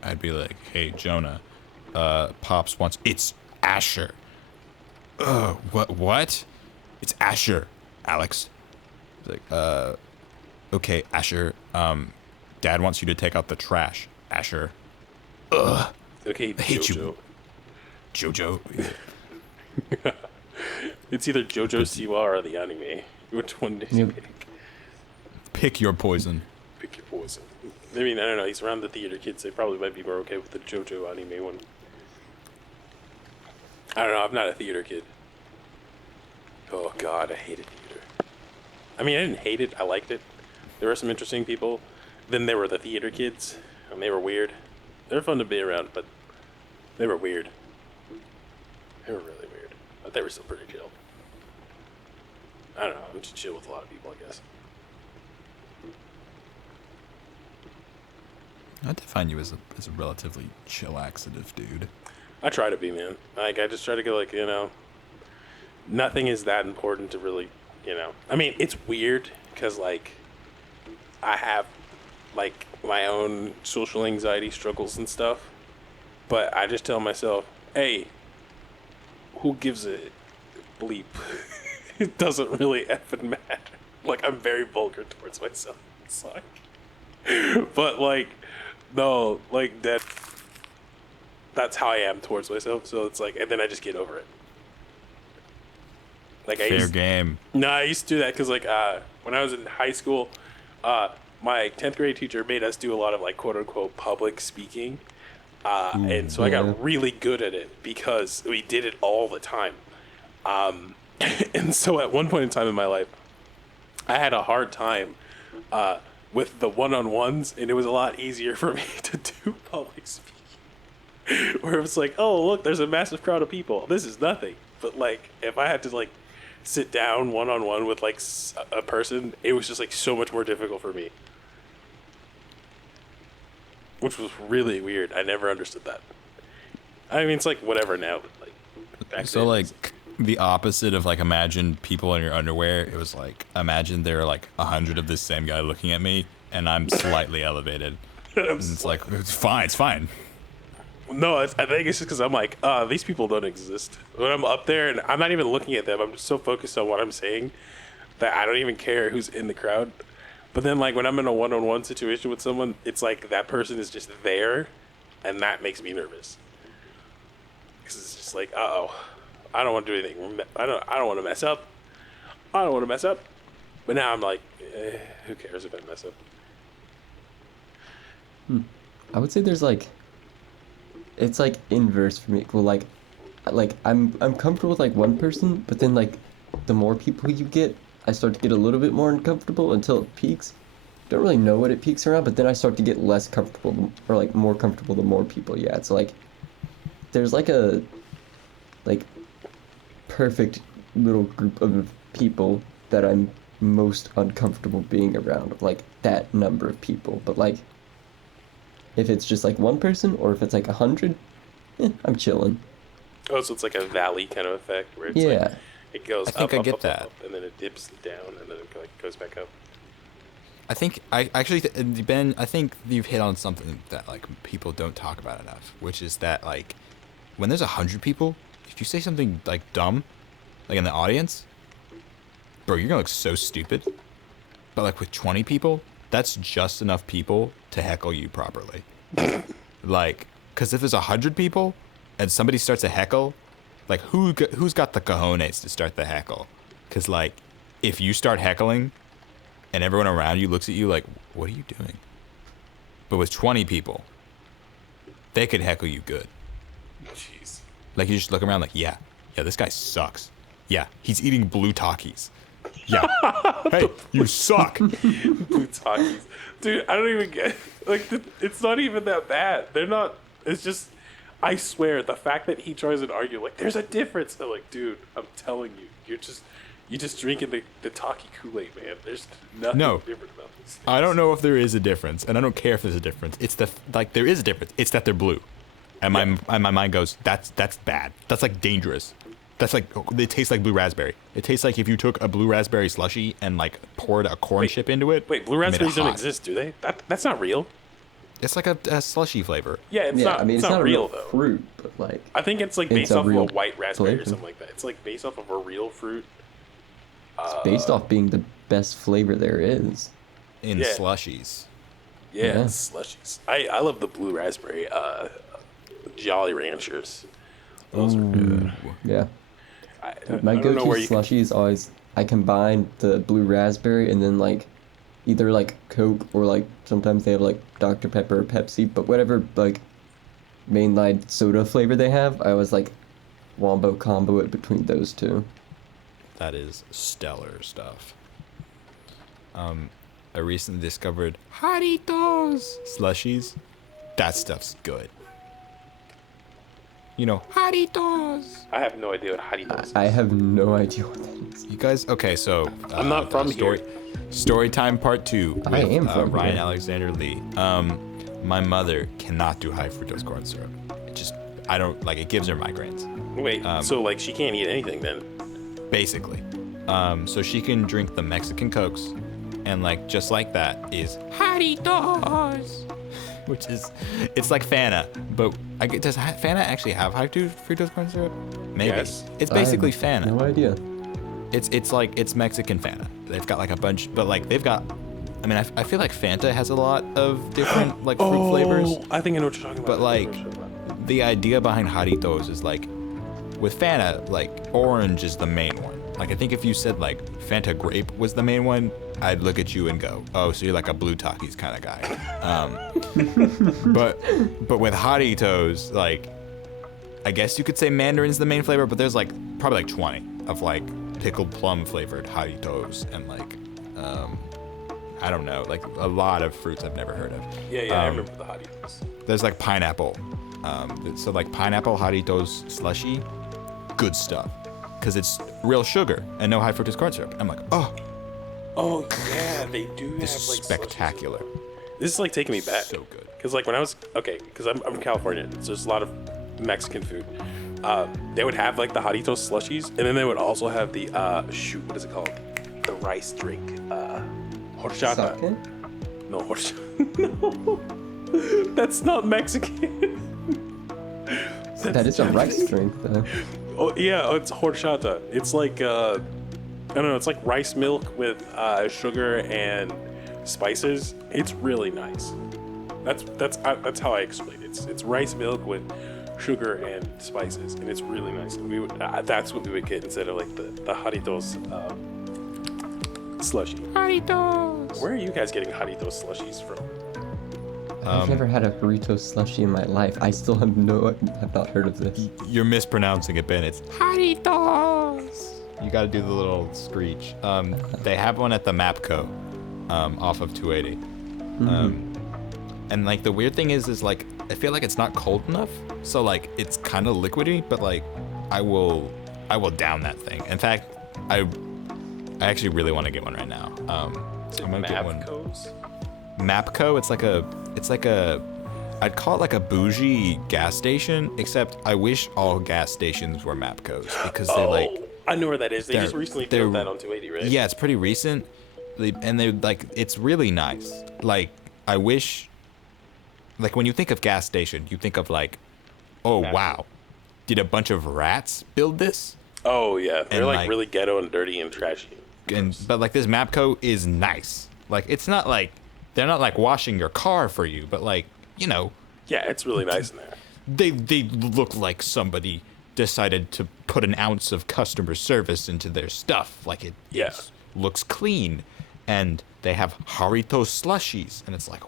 I'd be like, hey Jonah, Pops wants it's Asher. What? It's Asher, Alex. He's like, okay, Asher. Dad wants you to take out the trash, Asher. Ugh. Okay, I hate JoJo. you. JoJo. It's either JoJo Siwa or the anime. Which one did you pick? Pick your poison. Pick your poison. I mean, I don't know. He's around the theater kids. They probably might be more okay with the JoJo anime one. I don't know. I'm not a theater kid. Oh God, I hated theater. I mean, I didn't hate it. I liked it. There were some interesting people. Then there were the theater kids, and they were weird. They were fun to be around, but they were weird. They were really weird, but they were still pretty chill. I don't know. I'm just chill with a lot of people, I guess. I define you as a relatively chillaxative dude. I try to be, man. Like, I just try to go, like, nothing is that important to really, I mean, it's weird because, like, I have, like, my own social anxiety struggles and stuff. But I just tell myself, hey, who gives a bleep? It doesn't really effing matter. Like, I'm very vulgar towards myself. It's like, but, like, no, like, that's how I am towards myself. So it's like, and then I just get over it. Like, Fair game. No, I used to do that because, like, when I was in high school, my 10th grade teacher made us do a lot of, like, quote unquote public speaking. And so I got really good at it because we did it all the time. And so at one point in time in my life, I had a hard time with the one-on-ones, and it was a lot easier for me to do public speaking. Where it was like, oh, look, there's a massive crowd of people. This is nothing. But, like, if I had to, like, sit down one-on-one with, like, a person, it was just, like, so much more difficult for me. Which was really weird. I never understood that. I mean, it's like whatever now. But like, back So then, like the opposite of like imagine people in your underwear. It was like imagine there are like 100 of this same guy looking at me, and I'm slightly elevated. And it's like it's fine. No, I think it's just because I'm like, these people don't exist. When I'm up there and I'm not even looking at them, I'm just so focused on what I'm saying that I don't even care who's in the crowd. But then, like, when I'm in a one-on-one situation with someone, it's like that person is just there, and that makes me nervous. Because it's just like, uh-oh, I don't want to do anything. I don't want to mess up. I don't want to mess up. But now I'm like, who cares if I mess up? I would say there's, like, it's, like, inverse for me. Well, like, like I'm comfortable with like one person, but then like the more people you get, I start to get a little bit more uncomfortable until it peaks. Don't really know what it peaks around, but then I start to get less comfortable or like more comfortable the more people you add. So like there's like a like perfect little group of people that I'm most uncomfortable being around, like that number of people. But like if it's just like one person or if it's like 100, I'm chilling. Oh, so it's like a valley kind of effect where it's Yeah. like it goes I think up, I up, get up, that. up, and then it dips down, and then it like goes back up. I think Ben, I think you've hit on something that like people don't talk about enough, which is that like when there's 100 people, if you say something like dumb, like in the audience, bro, you're gonna look so stupid. But like with 20 people, that's just enough people to heckle you properly. Like, cause if there's 100 people and somebody starts a heckle, like who's got the cojones to start the heckle? Cause like if you start heckling and everyone around you looks at you like, what are you doing? But with 20 people, they could heckle you good. Jeez. Like you just look around like, yeah, this guy sucks. Yeah, he's eating blue Takis. Yeah. Hey, you suck. Blue Takis. Dude, I don't even get like it's not even that bad. They're not. It's just. I swear, the fact that he tries to argue like there's a difference. They're like, dude, I'm telling you, you're just drinking the Taki Kool-Aid, man. There's nothing different about this. I don't know if there is a difference, and I don't care if there's a difference. It's there is a difference. It's that they're blue, and my mind goes, that's bad. That's like dangerous. That's like they taste like blue raspberry. It tastes like if you took a blue raspberry slushie and like poured a corn chip into it. Wait, blue raspberries don't exist, do they? That's not real. It's like a slushy flavor. Yeah, it's not. I mean, it's not a real real though. fruit, but like I think it's like it's based a off of real a white raspberry or flavor. something like that. It's like based off of a real fruit. it's based off being the best flavor there is. In Yeah. slushies. Yeah, Yeah. slushies. I love the blue raspberry Jolly Ranchers. Those are good. Yeah. I My don't know go-to where you slushie is always I combine the blue raspberry and then like either like Coke or like sometimes they have like Dr. Pepper or Pepsi, but whatever like mainline soda flavor they have, I always like wombo combo it between those two. That is stellar stuff. I recently discovered Haritos slushies. That stuff's good. You know, Haritos. I have no idea what Haritos is. I have no idea what that is. You guys, okay, so I'm not from here. Story time part 2 with I am from Ryan here. Alexander Lee. My mother cannot do high fructose corn syrup. I don't like it. Gives her migraines, Wait, so like she can't eat anything then? basically. So she can drink the Mexican Cokes, and like just like that is Haritos, which is it's like Fanta, but does Fanta actually have high fructose corn syrup? Maybe. Yes. It's basically I have Fanta. No idea. It's Mexican Fanta. They've got like a bunch, but like they've got. I mean, I feel like Fanta has a lot of different like fruit flavors, I think I know what you're talking about. but like the idea behind Haritos is like with Fanta, like orange is the main one. Like I think if you said like Fanta grape was the main one, I'd look at you and go, oh, so you're like a blue Takis kind of guy. But with Haritos, like I guess you could say mandarin's the main flavor, but there's like probably like 20 of like pickled plum flavored Haritos and like I don't know, like a lot of fruits I've never heard of. Yeah, I remember the Haritos. There's like pineapple. So like pineapple Haritos slushy, good stuff. Because it's real sugar and no high fructose corn syrup. I'm like, oh, Oh yeah, they do this have is like spectacular. slushies. This is like taking me back. So good. Because like when I was because I'm from California, so there's a lot of Mexican food. They would have like the Haritos slushies, and then they would also have the shoot, what is it called? The rice drink, horchata. Sake? No horchata. No, that's not Mexican. That is a rice drink though. Oh yeah, it's horchata. It's like I don't know. It's like rice milk with sugar and spices. It's really nice. That's how I explain it. It's rice milk with sugar and spices, and it's really nice. And we would that's what we would get instead of like the Haritos slushy. Haritos. Where are you guys getting Haritos slushies from? I've never had a burrito slushie in my life. I still have not heard of this. You're mispronouncing it, Ben. It's Haritos. You got to do the little screech. They have one at the Mapco, off of 280. And like the weird thing is like I feel like it's not cold enough, so like it's kind of liquidy, but like I will down that thing. In fact, I actually really want to get one right now. I'm gonna get one. Mapco. It's like a I'd call it like a bougie gas station, except I wish all gas stations were Mapcos because they're like. I know where that is. They just recently built that on 280, right? Yeah, it's pretty recent. And they're like, it's really nice. Like, I wish, like when you think of gas station, you think of like, oh wow, did a bunch of rats build this? Oh yeah, they're And, like really ghetto and dirty and trashy. But like this Mapco is nice. Like it's not like they're not like washing your car for you, but like you know. Yeah, it's really nice in there. They look like somebody decided to put an ounce of customer service into their stuff. Like it looks clean, and they have Harito slushies, and it's like,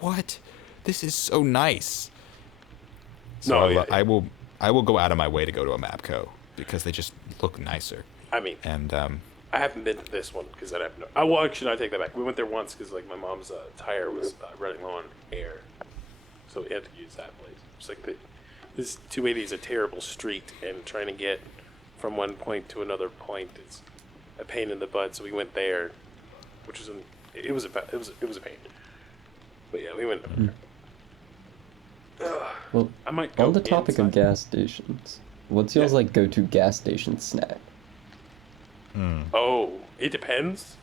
what? This is so nice. So I will go out of my way to go to a Mapco because they just look nicer. I mean, and I haven't been to this one because I have no. I well, actually, I take that back. We went there once because like my mom's tire was running low on air, so we had to use that place. It's like this 280 is a terrible street, and trying to get from one point to another point is a pain in the butt. So we went there, which was it was a pain. But yeah, we went there. Well, I might go on the topic inside. of gas stations, what's y'all's like go-to gas station snack? Oh, it depends.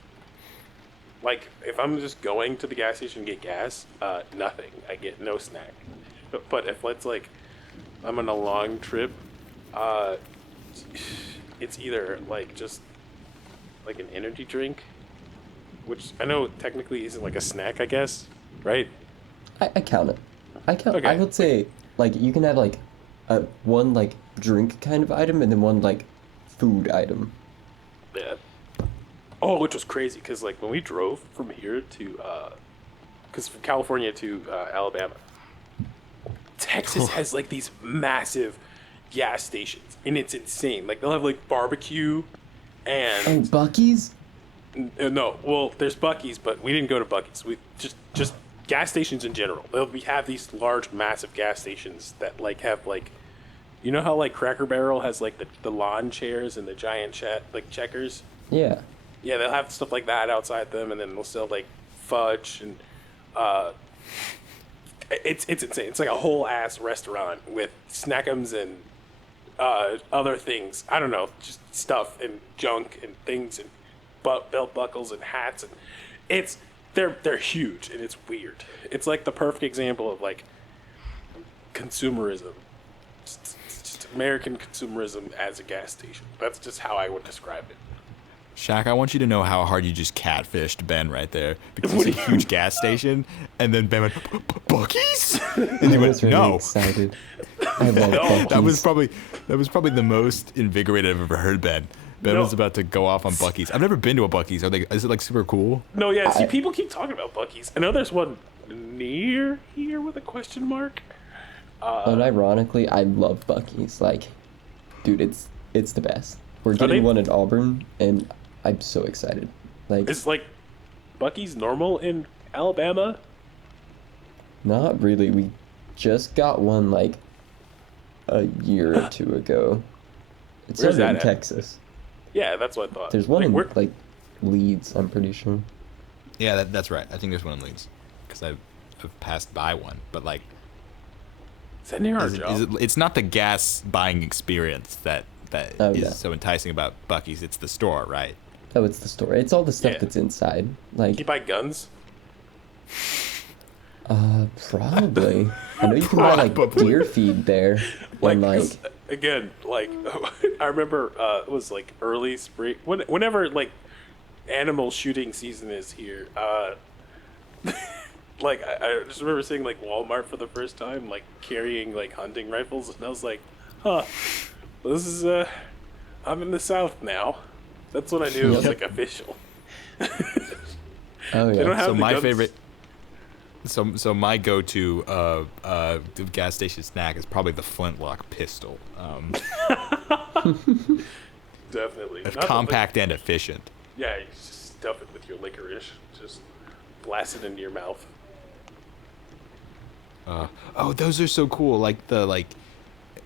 Like, if I'm just going to the gas station to get gas, nothing. I get no snack. But if let's like, I'm on a long trip, it's either like just like an energy drink, which I know technically isn't like a snack, I guess, right? I count it. Okay. I would say like you can have like one like drink kind of item and then one like food item. Yeah. Oh, which was crazy because like when we drove from here to, because from California to Alabama, Texas has like these massive gas stations, and it's insane. Like they'll have like barbecue, Oh, and Buc-ee's? no, well, there's Buc-ee's, but we didn't go to Buc-ee's. We just gas stations in general. We have these large, massive gas stations that like have like, you know how like Cracker Barrel has like the lawn chairs and the giant like checkers. Yeah. Yeah, they'll have stuff like that outside them, and then they'll sell like fudge and it's insane. It's like a whole ass restaurant with snackums and other things. I don't know, just stuff and junk and things and belt buckles and hats, and they're huge and it's weird. It's like the perfect example of like consumerism. Just American consumerism as a gas station. That's just how I would describe it. SHAQ, I want you to know how hard you just catfished Ben right there because it's a huge gas station, and then Ben went, Buc-ee's? And he I went, was really no. excited. I love No. Buc-ee's. That was probably the most invigorated I've ever heard Ben. Ben No. was about to go off on Buc-ee's. I've never been to a Buc-ee's. Is it like super cool? No, yeah, see, people keep talking about Buc-ee's. I know there's one near here with a question mark. Unironically, I love Buc-ee's. Like, dude, it's the best. We're getting one in Auburn, and I'm so excited. Like, Is like Buc-ee's normal in Alabama? not really. We just got one like a year or two ago. It's Where's over in that at? Texas. Yeah, that's what I thought. There's one in where- like Leeds, I'm pretty sure. Yeah, that's right. I think there's one in Leeds because I've passed by one. But like, is that near our job? it's not the gas buying experience that Oh, is yeah. so enticing about Buc-ee's. It's the store, right? Oh, it's the store. It's all the stuff Yeah. that's inside. You Like, buy guns? probably. I know you can buy like Probably. deer feed there. Like, And like, 'cause, again, like I remember it was like early spring. Whenever like animal shooting season is here, like I just remember seeing like Walmart for the first time, like carrying like hunting rifles, and I was like, huh, this is I'm in the South now. That's when I knew it was Yep. like official. oh They don't yeah. have So the my guns. favorite. So my go-to gas station snack is probably the flintlock pistol. Definitely. It's Not the compact and efficient. Yeah, you just stuff it with your licorice. Just blast it into your mouth. Oh, those are so cool. Like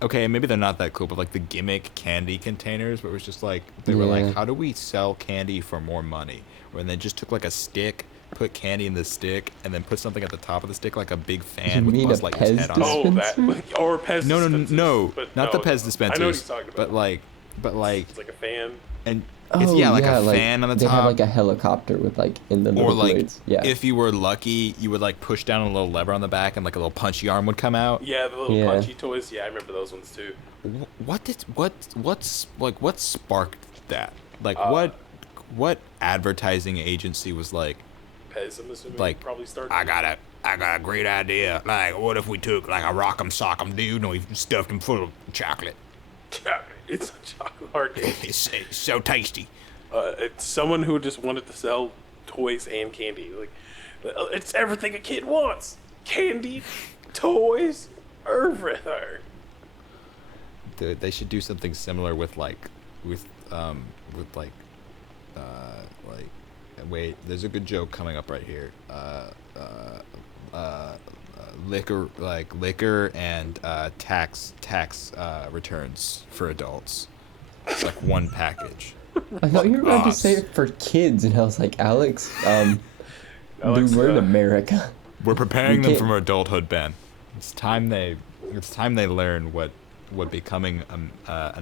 okay, maybe they're not that cool, but like the gimmick candy containers, where it was just like they were Yeah. like, how do we sell candy for more money? When they just took like a stick, put candy in the stick, and then put something at the top of the stick, like a big fan You with mean Buzz a Lightyear's Pez head on it. Oh, that Dispenser? or Pez. No, dispensers, but not no, the Pez dispensers. I know what he's talking about. But like, It's like a fan. and Oh, it's like a like, fan on the they top. have like a helicopter with like in the or little like, blades. Yeah. if you were lucky, you would like push down a little lever on the back, and like a little punchy arm would come out. Yeah, the little Yeah. punchy toys. Yeah, I remember those ones too. What sparked that? Like what advertising agency was like, Pez, I'm assuming. Like, probably started. I got a great idea. Like, what if we took like a rock'em sock'em dude and we stuffed him full of chocolate? It's a chocolate hard candy. It's so tasty. It's someone who just wanted to sell toys and candy. Like, it's everything a kid wants: candy, toys, everything. Dude, they should do something similar with wait, there's a good joke coming up right here. Liquor and tax returns for adults. It's like one package. I thought you were about to Us. say it for kids, and I was like, Alex, Alex, dude, we're in America. We're preparing We them can't- for adulthood, Ben. It's time they learn what becoming an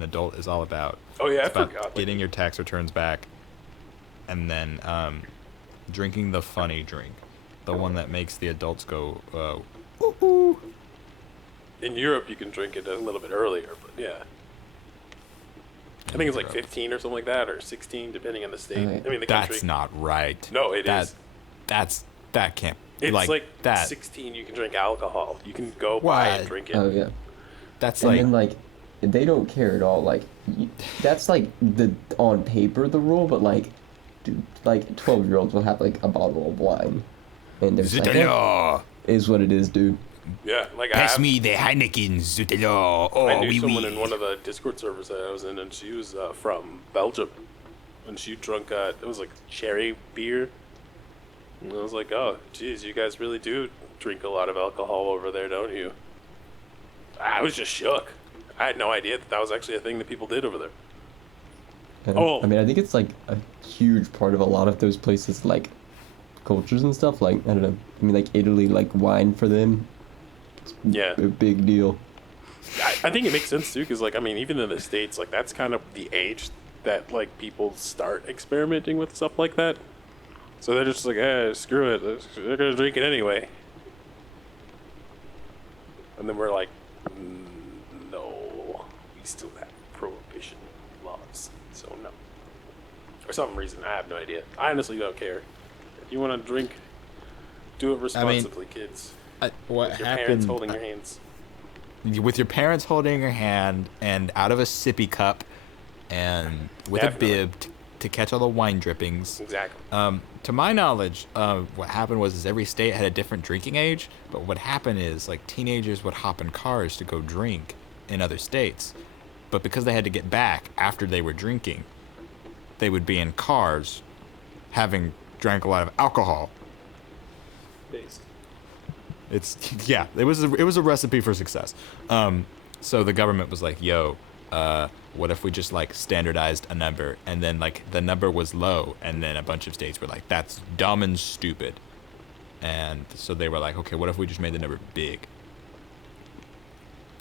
adult is all about. Oh yeah, I It's about forgot. getting your tax returns back, and then drinking the funny drink, the one that makes the adults go, ooh. In Europe, you can drink it a little bit earlier, but yeah. I think it's like 15 or something like that, or 16, depending on the state. Okay. I mean, the country. That's not right. No, it is. That can't. It's like that. 16. You can drink alcohol. You can go buy and What? drink it. Oh yeah. That's And like then like they don't care at all. Like that's like the on paper the rule, but like, dude, like 12-year-olds will have like a bottle of wine, and they're just like, Zutalo. is what it is, dude. Yeah, like Pass me the Heineken, Zutalo. Oh, I knew oui, someone oui. in one of the Discord servers that I was in, and she was from Belgium, and she drank it was like cherry beer, and I was like, oh, geez, you guys really do drink a lot of alcohol over there, don't you? I was just shook. I had no idea that was actually a thing that people did over there. And, Oh. I mean, I think it's like a huge part of a lot of those places, like cultures and stuff. Like I don't know. I mean, like Italy, like wine for them, Yeah, a big deal. I think it makes sense too, because like I mean, even in the States, like that's kind of the age that like people start experimenting with stuff like that. So they're just like, screw it, they're gonna drink it anyway. And then we're like, no, we still have prohibition laws, so no. For some reason, I have no idea. I honestly don't care. If you want to drink, do it responsibly, kids. what With your happened parents holding your hands. with your parents holding your hand and out of a sippy cup and with Definitely. a bib to catch all the wine drippings. Exactly. To my knowledge, what happened was every state had a different drinking age. But what happened is like teenagers would hop in cars to go drink in other states, but because they had to get back after they were drinking, they would be in cars, having drank a lot of alcohol. Based. It's yeah, it was a recipe for success. So the government was like, yo, what if we just like standardized a number, and then like the number was low, and then a bunch of states were like, that's dumb and stupid, and so they were like, okay, what if we just made the number big?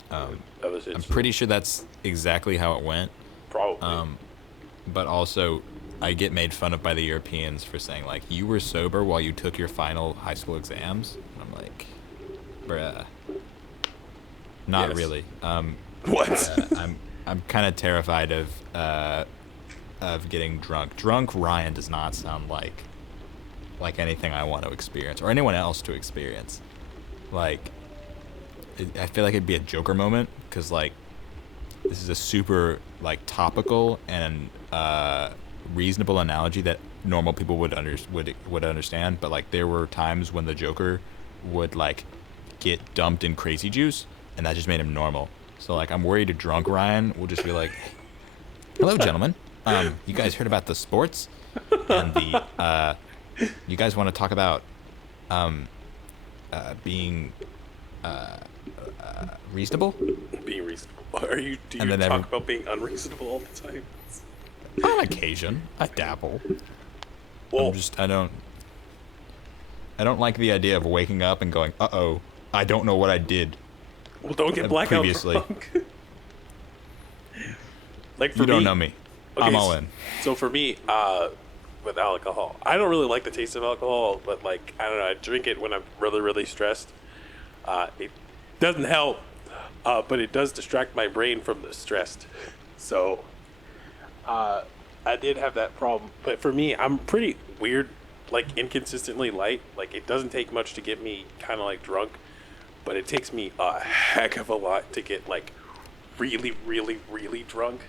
That was it. I'm pretty sure that's exactly how it went. Probably. But also, I get made fun of by the Europeans for saying like, you were sober while you took your final high school exams. And I'm like, bruh, not Yes. really. What? I'm kind of terrified of getting drunk. Drunk Ryan does not sound like anything I want to experience or anyone else to experience. Like, I feel like it'd be a Joker moment because like this is a super like topical and reasonable analogy that normal people would understand. But like there were times when the Joker would like get dumped in crazy juice, and that just made him normal. So like I'm worried a drunk Ryan will just be like, "Hello, gentlemen. You guys heard about the sports and the you guys want to talk about being reasonable?" Being reasonable. Do you And then talk about being unreasonable all the time? On occasion, I dabble. Well, I don't like the idea of waking up and going, "Uh-oh, I don't know what I did." well, don't get blackout previously. drunk. Like for You don't me, know me. okay, I'm all in. So for me, with alcohol, I don't really like the taste of alcohol, but like I don't know, I drink it when I'm really, really stressed. It doesn't help, but it does distract my brain from the stress. So, I did have that problem. But for me, I'm pretty weird, like inconsistently light. Like it doesn't take much to get me kind of like drunk, but it takes me a heck of a lot to get like really, really, really drunk.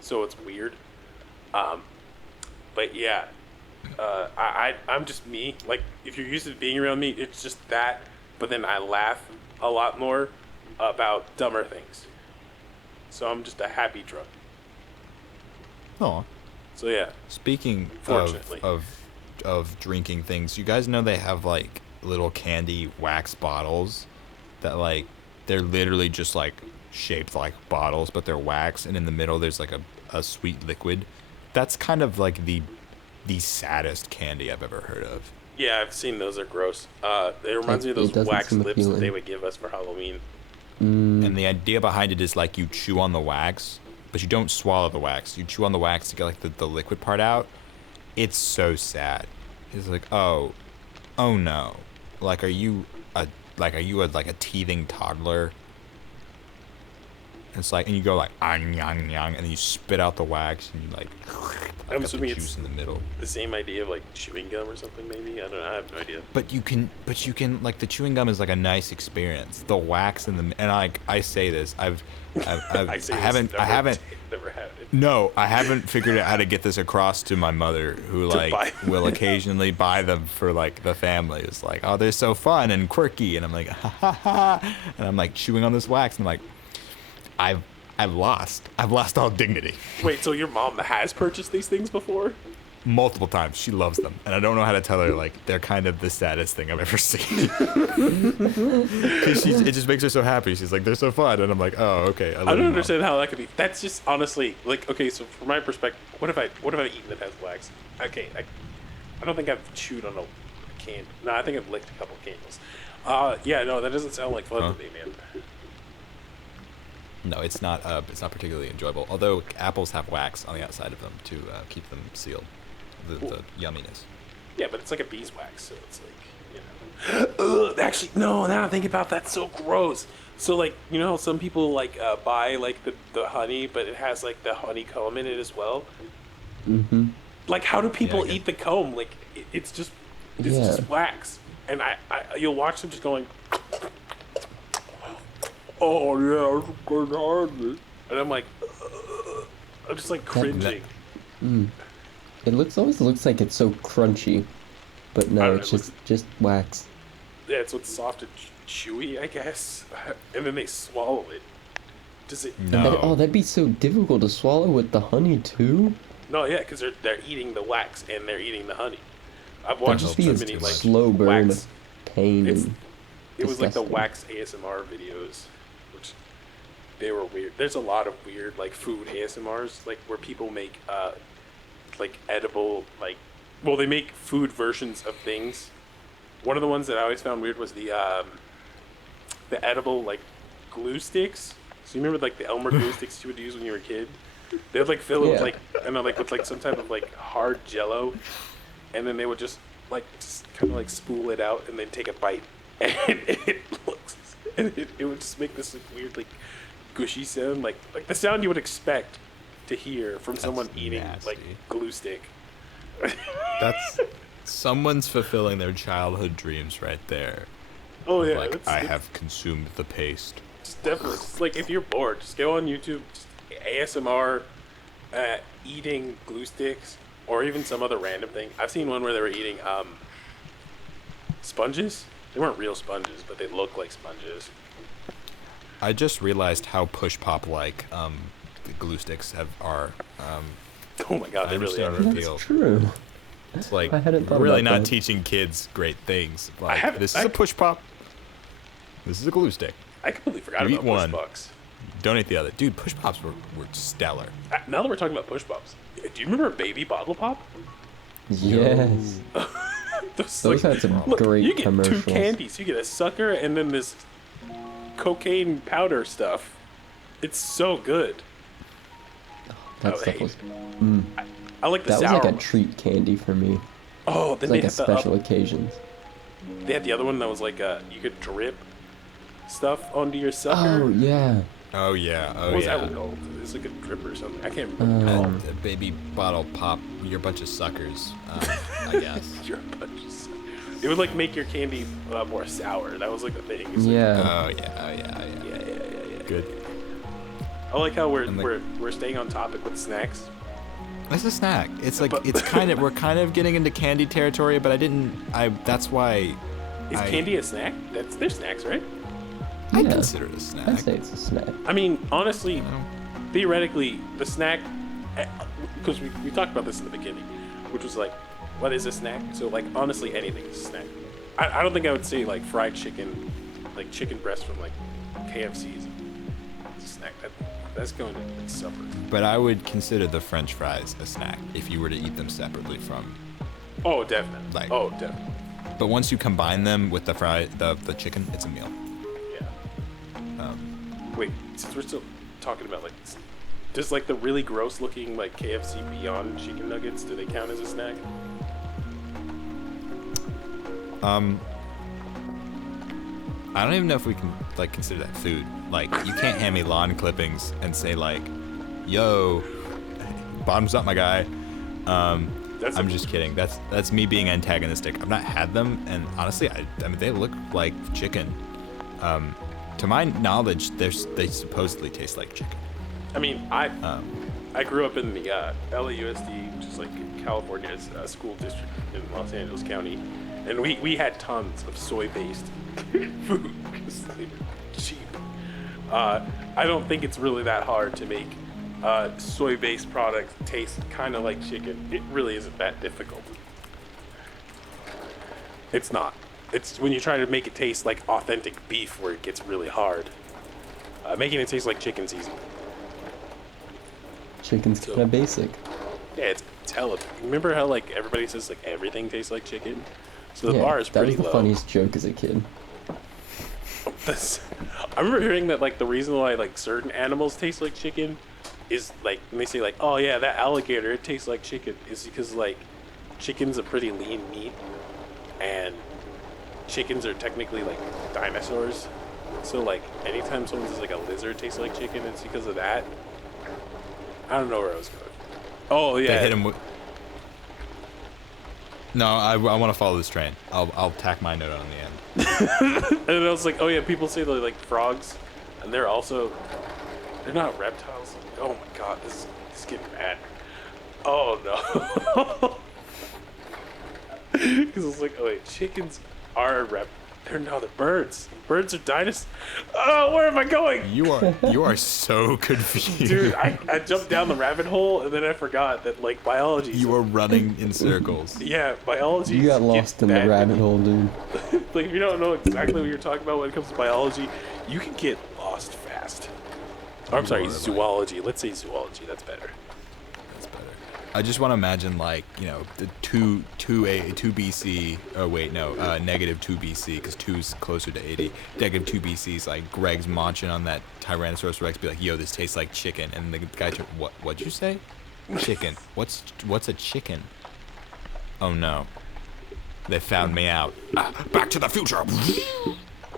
So it's weird. But yeah, I'm just me. Like if you're used to being around me, it's just that. But then I laugh a lot more about dumber things. So I'm just a happy drunk. Oh. So yeah. Speaking Fortunately. of drinking things, you guys know they have like little candy wax bottles that like they're literally just like shaped like bottles, but they're wax, and in the middle there's like a sweet liquid. That's kind of like the saddest candy I've ever heard of. Yeah, I've seen those. Are gross. It reminds me of It those doesn't wax seem lips that appealing. they would give us for Halloween. And the idea behind it is like you chew on the wax, but you don't swallow the wax. You chew on the wax to get like the liquid part out. It's so sad. It's like, oh no. Like are you a teething toddler? It's like, and you go like, yang, yang, and then you spit out the wax, and you like I'm got assuming the it's juice in the middle. the same idea of like chewing gum or something. Maybe I don't know. I have no idea. But you can like the chewing gum is like a nice experience. The wax and I say this, I haven't Never had it. No, I haven't figured out how to get this across to my mother, who To like buy them. will occasionally buy them for like the family. It's like, oh, they're so fun and quirky, and I'm like, ha ha ha, and I'm like chewing on this wax, and I'm like, I've lost all dignity. Wait, so your mom has purchased these things before? Multiple times. She loves them, and I don't know how to tell her like they're kind of the saddest thing I've ever seen. 'Cause it just makes her so happy. She's like, they're so fun, and I'm like, oh, okay. I don't understand how that could be. That's just honestly like, okay. So from my perspective, what have I eaten that has wax? Okay, I don't think I've chewed on a can. No, I think I've licked a couple candles. Yeah, no, that doesn't sound like fun to me, man. No, it's not particularly enjoyable. Although apples have wax on the outside of them to keep them sealed. The yumminess. Yeah, but it's like a beeswax, so it's like, you know. Ugh, actually, no. Now I think about that, so gross. So like, you know how some people like buy like the honey, but it has like the honeycomb in it as well. Mm-hmm. Like, how do people Yeah, I eat the comb? Like, it's just Yeah. wax, and I you'll watch them just going. Oh yeah, it's good hard. And I'm like, I'm just like cringing. It always looks like it's so crunchy, but I no, don't it's know, just wax. Yeah, it's what's soft and chewy, I guess. And then they swallow it. Does it? No. That'd be so difficult to swallow with the honey too. No, yeah, because they're eating the wax and they're eating the honey. I've That'd watched just so be a many like slow burn wax. of pain It's- and It was like the disgusting. wax ASMR videos, which they were weird. There's a lot of weird like food ASMRs, like where people make like edible well, they make food versions of things. One of the ones that I always found weird was the edible like glue sticks. So you remember like the Elmer glue sticks you would use when you were a kid? They'd like fill it with Yeah. like I know like with like some type of like hard jello, and then they would just kind of like spool it out and then take a bite, and it would just make this like weird like gushy sound, like the sound you would expect to hear from someone eating nasty. like glue stick. That's someone's fulfilling their childhood dreams right there. Oh yeah, Like, I it's have consumed the paste. just definitely just, like if you're bored, just go on YouTube, just ASMR eating glue sticks or even some other random thing. I've seen one where they were eating sponges. They weren't real sponges, but they looked like sponges. I just realized how push pop like the glue sticks are. Oh my god, they really are. Reveal. That's true. It's like I hadn't thought really about not that. teaching kids great things. Like haven't- this is a push pop. This is a glue stick. I completely forgot You about eat push one. pops. Don't eat the other. Dude, push pops were stellar. Now that we're talking about push pops, do you remember Baby Bottle Pop? Yes. Those had some great you get commercials. 2 candies. You get a sucker and then this cocaine powder stuff. It's so good. That Oh, stuff hey. was. I like the That was sour like a one. treat candy for me. Oh, It's then like they a had the special occasions. they had the other one that was like you could drip stuff onto your sucker. Oh yeah. Oh yeah. Oh What was yeah. that one called? It was like a drip or something. I can't remember. A baby bottle pop. You're a bunch of suckers. I guess. You're a bunch of suckers. It would like make your candy more sour. That was like the thing. It's like, Yeah. Oh yeah. Oh yeah. Oh yeah. yeah. Good. I like how And, like- we're staying on topic with snacks. It's a snack. It's like But- it's kind of we're kind of getting into candy territory, but that's why Is candy a snack? They're snacks, right? I Yeah. consider it a snack. I'd say it's a snack. I mean, honestly, know? theoretically, the snack, because we talked about this in the beginning, which was like, what is a snack? So like, honestly, anything is a snack. I don't think I would say like fried chicken, like chicken breast from like KFC's a snack. That's going to like, supper. But I would consider the French fries a snack if you were to eat them separately from. Oh, definitely. Like- Oh, definitely. But once you combine them with the chicken, it's a meal. Yeah. Wait, since we're still talking about like, does like the really gross looking like KFC Beyond chicken nuggets, do they count as a snack? I don't even know if we can like consider that food. Like you can't hand me lawn clippings and say like, "Yo, bottoms up, my guy." I'm just kidding. That's me being antagonistic. I've not had them, and honestly, I mean they look like chicken. To my knowledge, they supposedly taste like chicken. I mean, I grew up in the LAUSD, which is like California's school district in Los Angeles County, and we had tons of soy-based food because they were cheap. I don't think it's really that hard to make soy-based products taste kind of like chicken. It really isn't that difficult. It's not. It's when you try to make it taste like authentic beef where it gets really hard. Making it taste like chicken's easy. Chicken's kind of basic. Yeah, it's hella. Remember how like everybody says like everything tastes like chicken? So the Yeah, bar is that pretty was the low. funniest joke as a kid. I remember hearing that like the reason why like certain animals taste like chicken is like when they say like, oh yeah, that alligator it tastes like chicken, is because like chicken's a pretty lean meat and chickens are technically like dinosaurs. So like anytime someone says like a lizard tastes like chicken, it's because of that. I don't know where I was going. Oh yeah. They hit him with. No, I want to follow this train. I'll tack my note on the end. And I was like, oh yeah, people say they're like frogs, and they're not reptiles. Oh my god, this is getting bad. Oh no. Because I was like, oh wait, chickens are they're birds. Birds are dinosaurs. Oh, where am I going? You are so confused. Dude, I jumped down the rabbit hole, and then I forgot that like biology. You are running in circles. Yeah, biology. You got gets lost in the bad. rabbit hole, dude. Like, if you don't know exactly what you're talking about when it comes to biology, you can get lost fast. Or, I'm sorry, Lord, zoology. Let's say zoology. That's better. That's better. I just want to imagine like the 2 BC. Oh wait, no, negative 2 BC because 2's closer to 80. Negative 2 BC's like Greg's munching on that Tyrannosaurus Rex. Be like, yo, this tastes like chicken, and the guy, what'd you say? Chicken. What's a chicken? Oh no. They found me out. Back to the future.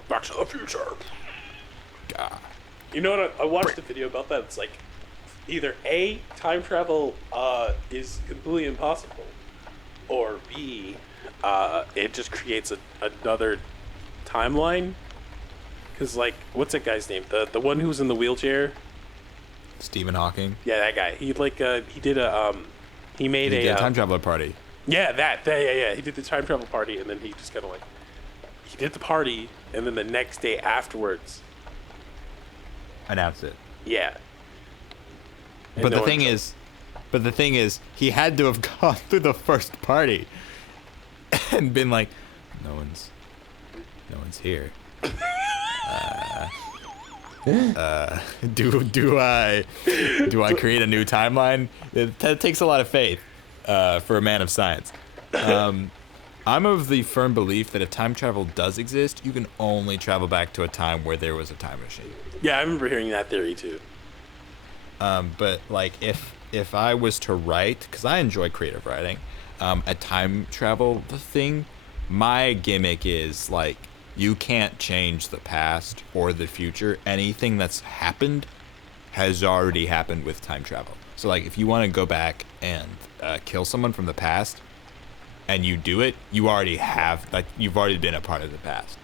Back to the future. God. You know what? I watched a video about that. It's like either A, time travel is completely impossible, or B, it just creates another timeline. Because, like, what's that guy's name? The one who's in the wheelchair? Stephen Hawking. Yeah, that guy. He did a he made He did a a time traveler party. yeah, yeah. He did the time travel party, and then he just kind of like he did the party, and then the next day afterwards, Announce it. yeah. And But no the one thing is, he had to have gone through the first party and been like, no one's here. Do I create a new timeline? That takes a lot of faith for a man of science. I'm of the firm belief that if time travel does exist, you can only travel back to a time where there was a time machine. Yeah, I remember hearing that theory too. But like if I was to write, because I enjoy creative writing, a time travel thing, my gimmick is like, you can't change the past or the future. Anything that's happened has already happened with time travel. So like if you want to go back and kill someone from the past and you do it, you already have, like, you've already been a part of the past,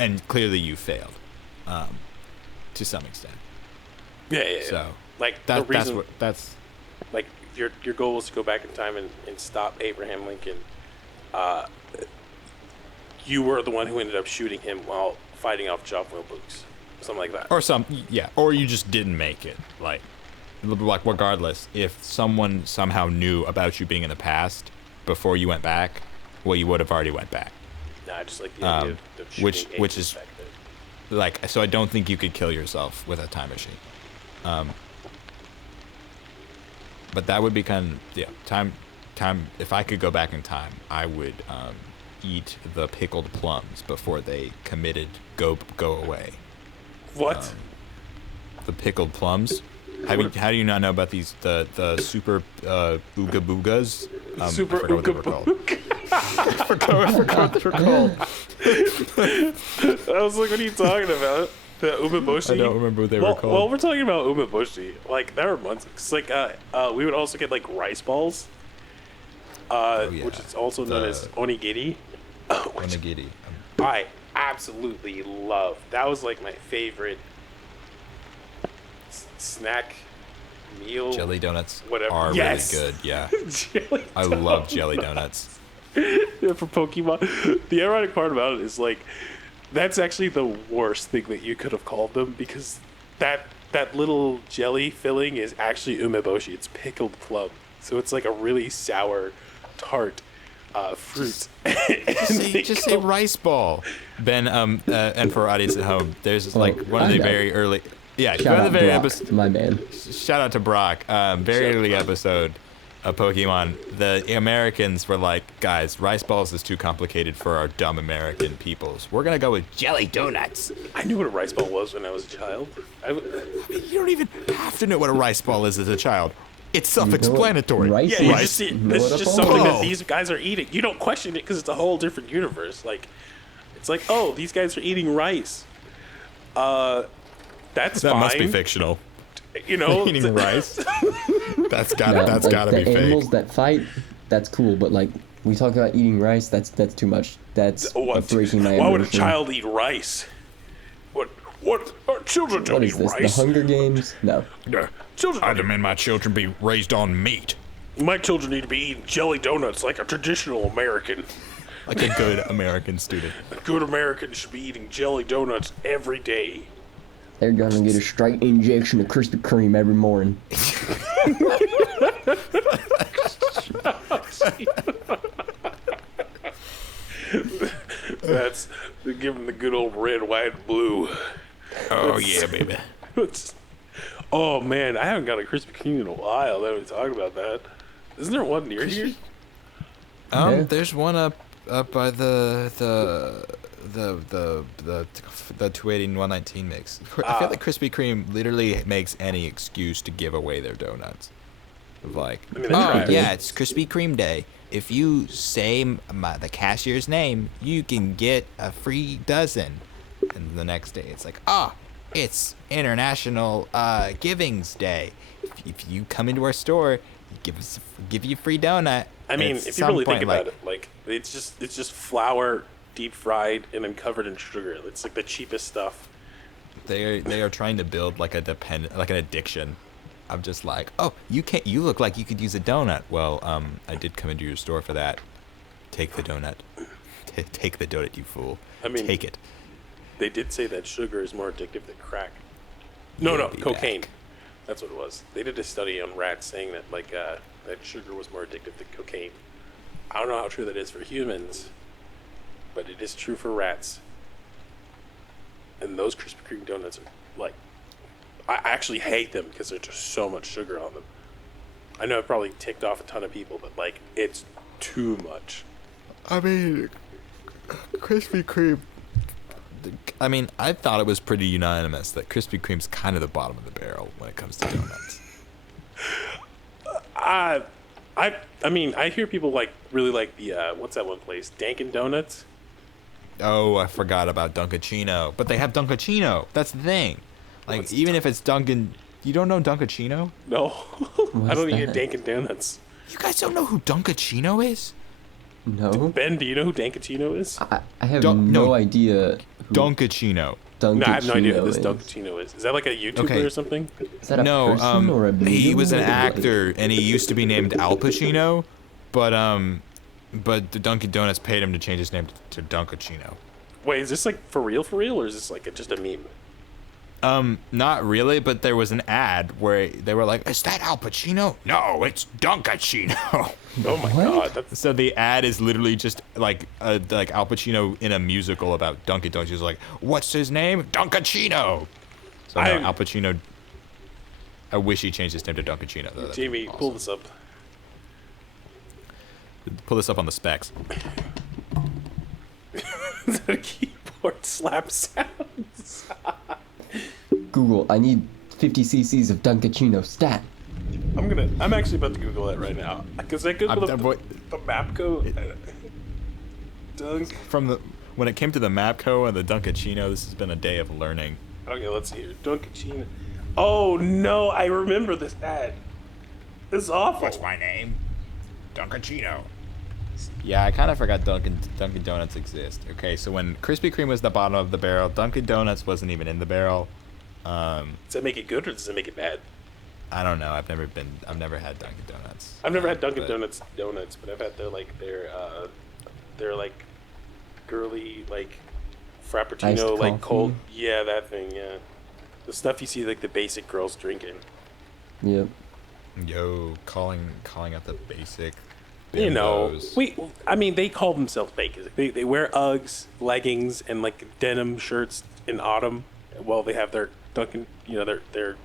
and clearly you failed to some extent. Yeah. So like that, the reason, that's like your goal was to go back in time and stop Abraham Lincoln. You were the one who ended up shooting him while fighting off Job Wilbux, something like that. or you just didn't make it. Like regardless, if someone somehow knew about you being in the past before you went back, well, you would have already went back. Nah, I just like the idea of shooting which is back then. like, so I don't think you could kill yourself with a time machine. But that would be kind of, time. If I could go back in time, I would eat the pickled plums before they committed go away. What? The pickled plums. How do you not know about these the super ooga boogas? Super I forgot what they were called. I forgot what they were called. I was like, what are you talking about? The umeboshi? I don't remember what they were called. Well, we're talking about umeboshi. Like, there were months. It's like, we would also get, like, rice balls. Which is also known as onigiri. Onigiri. I absolutely love. That was, like, my favorite snack meal. Jelly donuts Whatever. are Yes. really good, yeah. Jelly I love jelly donuts. Yeah, for Pokemon. The ironic part about it is, like, that's actually the worst thing that you could have called them, because that little jelly filling is actually umeboshi. It's pickled plum. So it's like a really sour, tart fruit. Just say rice ball. Ben, and for our audience at home, there's like one of the very early... Yeah, Shout one of out the very Brock, episodes... my man. Shout out to Brock. Very early episode of Pokemon. The Americans were like, guys, rice balls is too complicated for our dumb American peoples. We're going to go with jelly donuts. I knew what a rice ball was when I was a child. You don't even have to know what a rice ball is as a child. It's self-explanatory. Rice Yeah, is? you just see, You know this what is a just ball something is? that these guys are eating. You don't question it because it's a whole different universe. Like, it's like, oh, these guys are eating rice. That's That fine. must be fictional. You know, Eating rice. That's Yeah, gotta the be animals fake. that fight, that's cool, but like we talk about eating rice, that's too much. That's breaking my Why would a immersion. child eat rice? What? Children don't What eat is this? rice. The Hunger Games? No. Children I don't demand my children be raised on meat. My children need to be eating jelly donuts like a traditional American. Like a good American student. A good American should be eating jelly donuts every day. They're gonna get a straight injection of Krispy Kreme every morning. That's give them the good old red, white, and blue. Oh, yeah, baby. Oh man, I haven't got a Krispy Kreme in a while. Now we talk about that. Isn't there one near here? Yeah. There's one up by the 280 and 119 mix. I feel like Krispy Kreme literally makes any excuse to give away their donuts. Like, I mean, they try it. yeah, it's Krispy Kreme Day. If you say the cashier's name, you can get a free dozen. And the next day, it's like, it's International Givings Day. If you come into our store, give you a free donut. I mean, At if you some really point, think about it, like it's just flour deep fried and then covered in sugar. It's like the cheapest stuff. They are trying to build like an addiction. I'm just like, you look like you could use a donut. Well, I did come into your store for that. Take the donut. Take the donut, you fool. I mean, take it. They did say that sugar is more addictive than crack. No, Be cocaine. back. That's what it was. They did a study on rats saying that that sugar was more addictive than cocaine. I don't know how true that is for humans, but it is true for rats. And those Krispy Kreme donuts are like, I actually hate them because there's just so much sugar on them. I know it probably ticked off a ton of people, but like it's too much. I mean, Krispy Kreme. I mean, I thought it was pretty unanimous that Krispy Kreme's kind of the bottom of the barrel when it comes to donuts. I mean, I hear people really like the what's that one place, Dunkin' Donuts. Oh, I forgot about Dunkachino. But they have Dunkachino. That's the thing. Like, What's even if it's Dunkin', you don't know Dunkachino? No, I don't eat that? Dunkin' Donuts. You guys don't know who Dunkachino is? No, Ben, do you know who Dunkachino is? I have No. no idea. Who Dunkachino. No, I have no idea who this is. Dunkachino is. Is that like a YouTuber Okay. or something? Is that a No, person or a he was an medium? actor, and he used to be named Al Pacino, but the Dunkin' Donuts paid him to change his name to Dunkachino. Wait, is this like for real, or is this like just a meme? Not really, but there was an ad where they were like, "Is that Al Pacino?" No, it's Dunkachino. Oh my What? god, that's So the ad is literally just like Al Pacino in a musical about Dunkin' Donuts. He's like, "What's his name? Dunkachino." So no, I'm- Al Pacino. I wish he changed his name to Dunkachino. Though. That'd be Jamie. awesome. Pull this up. Pull this up on the specs. The keyboard slap sounds. Google, I need 50 cc's of Dunkachino stat. I'm actually about to Google that right now because I googled the Mapco. Dunk. When it came to the Mapco and the Dunkachino, this has been a day of learning. Okay, let's see here. Dunkachino. Oh no, I remember this ad. This is awful. my name? Dunkachino. Yeah, I kind of forgot Dunkin' Donuts exist. Okay, so when Krispy Kreme was the bottom of the barrel, Dunkin' Donuts wasn't even in the barrel. Does that make it good or does it make it bad? I don't know. I've never had Dunkin' Donuts. I've never had Dunkin' But- Donuts, but I've had their like girly like frappuccino Iced like coffee? cold. Yeah, that thing. Yeah, the stuff you see like the basic girls drinking. Yep. Yo, calling out the basic. You know, bimbos. I mean, they call themselves bakers. They wear Uggs, leggings, and like denim shirts in autumn. While they have their Dunkin', their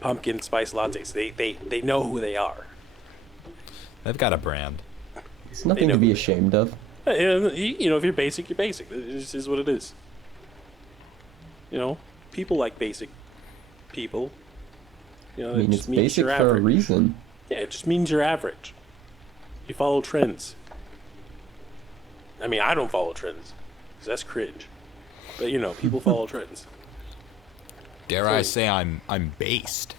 pumpkin spice lattes. They know who they are. They've got a brand. It's nothing know to be who- ashamed of. You know, if you're basic, you're basic. It just is what it is. You know, people like basic people. You know, I mean, it it's just means basic you're for a average. reason. Yeah, it just means you're average. You follow trends. I mean, I don't follow trends because that's cringe. But you know, people follow trends. Dare I say I'm based.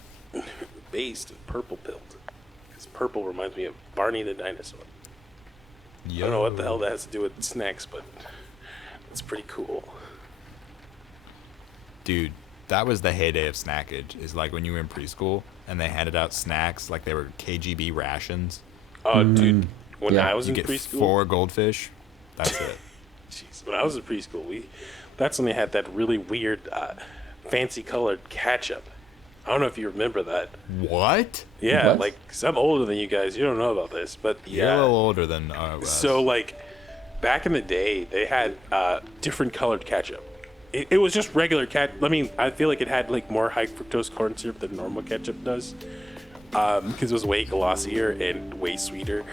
Based and purple pilled. Because purple reminds me of Barney the dinosaur. I don't know what the hell that has to do with snacks, but it's pretty cool. Dude, that was the heyday of snackage. Is like when you were in preschool and they handed out snacks like they were KGB rations. Oh, dude, when Yeah. I was You in get preschool, 4 goldfish. That's it. jeez, when I was in preschool, that's when they had that really weird, fancy colored ketchup. I don't know if you remember that. What? Yeah, What? like, 'cause I'm older than you guys. You don't know about this, but You're a yeah. little older than us. So, like, back in the day, they had different colored ketchup. It was just regular ketchup. I mean, I feel like it had, like, more high fructose corn syrup than normal ketchup does. Because it was way glossier and way sweeter.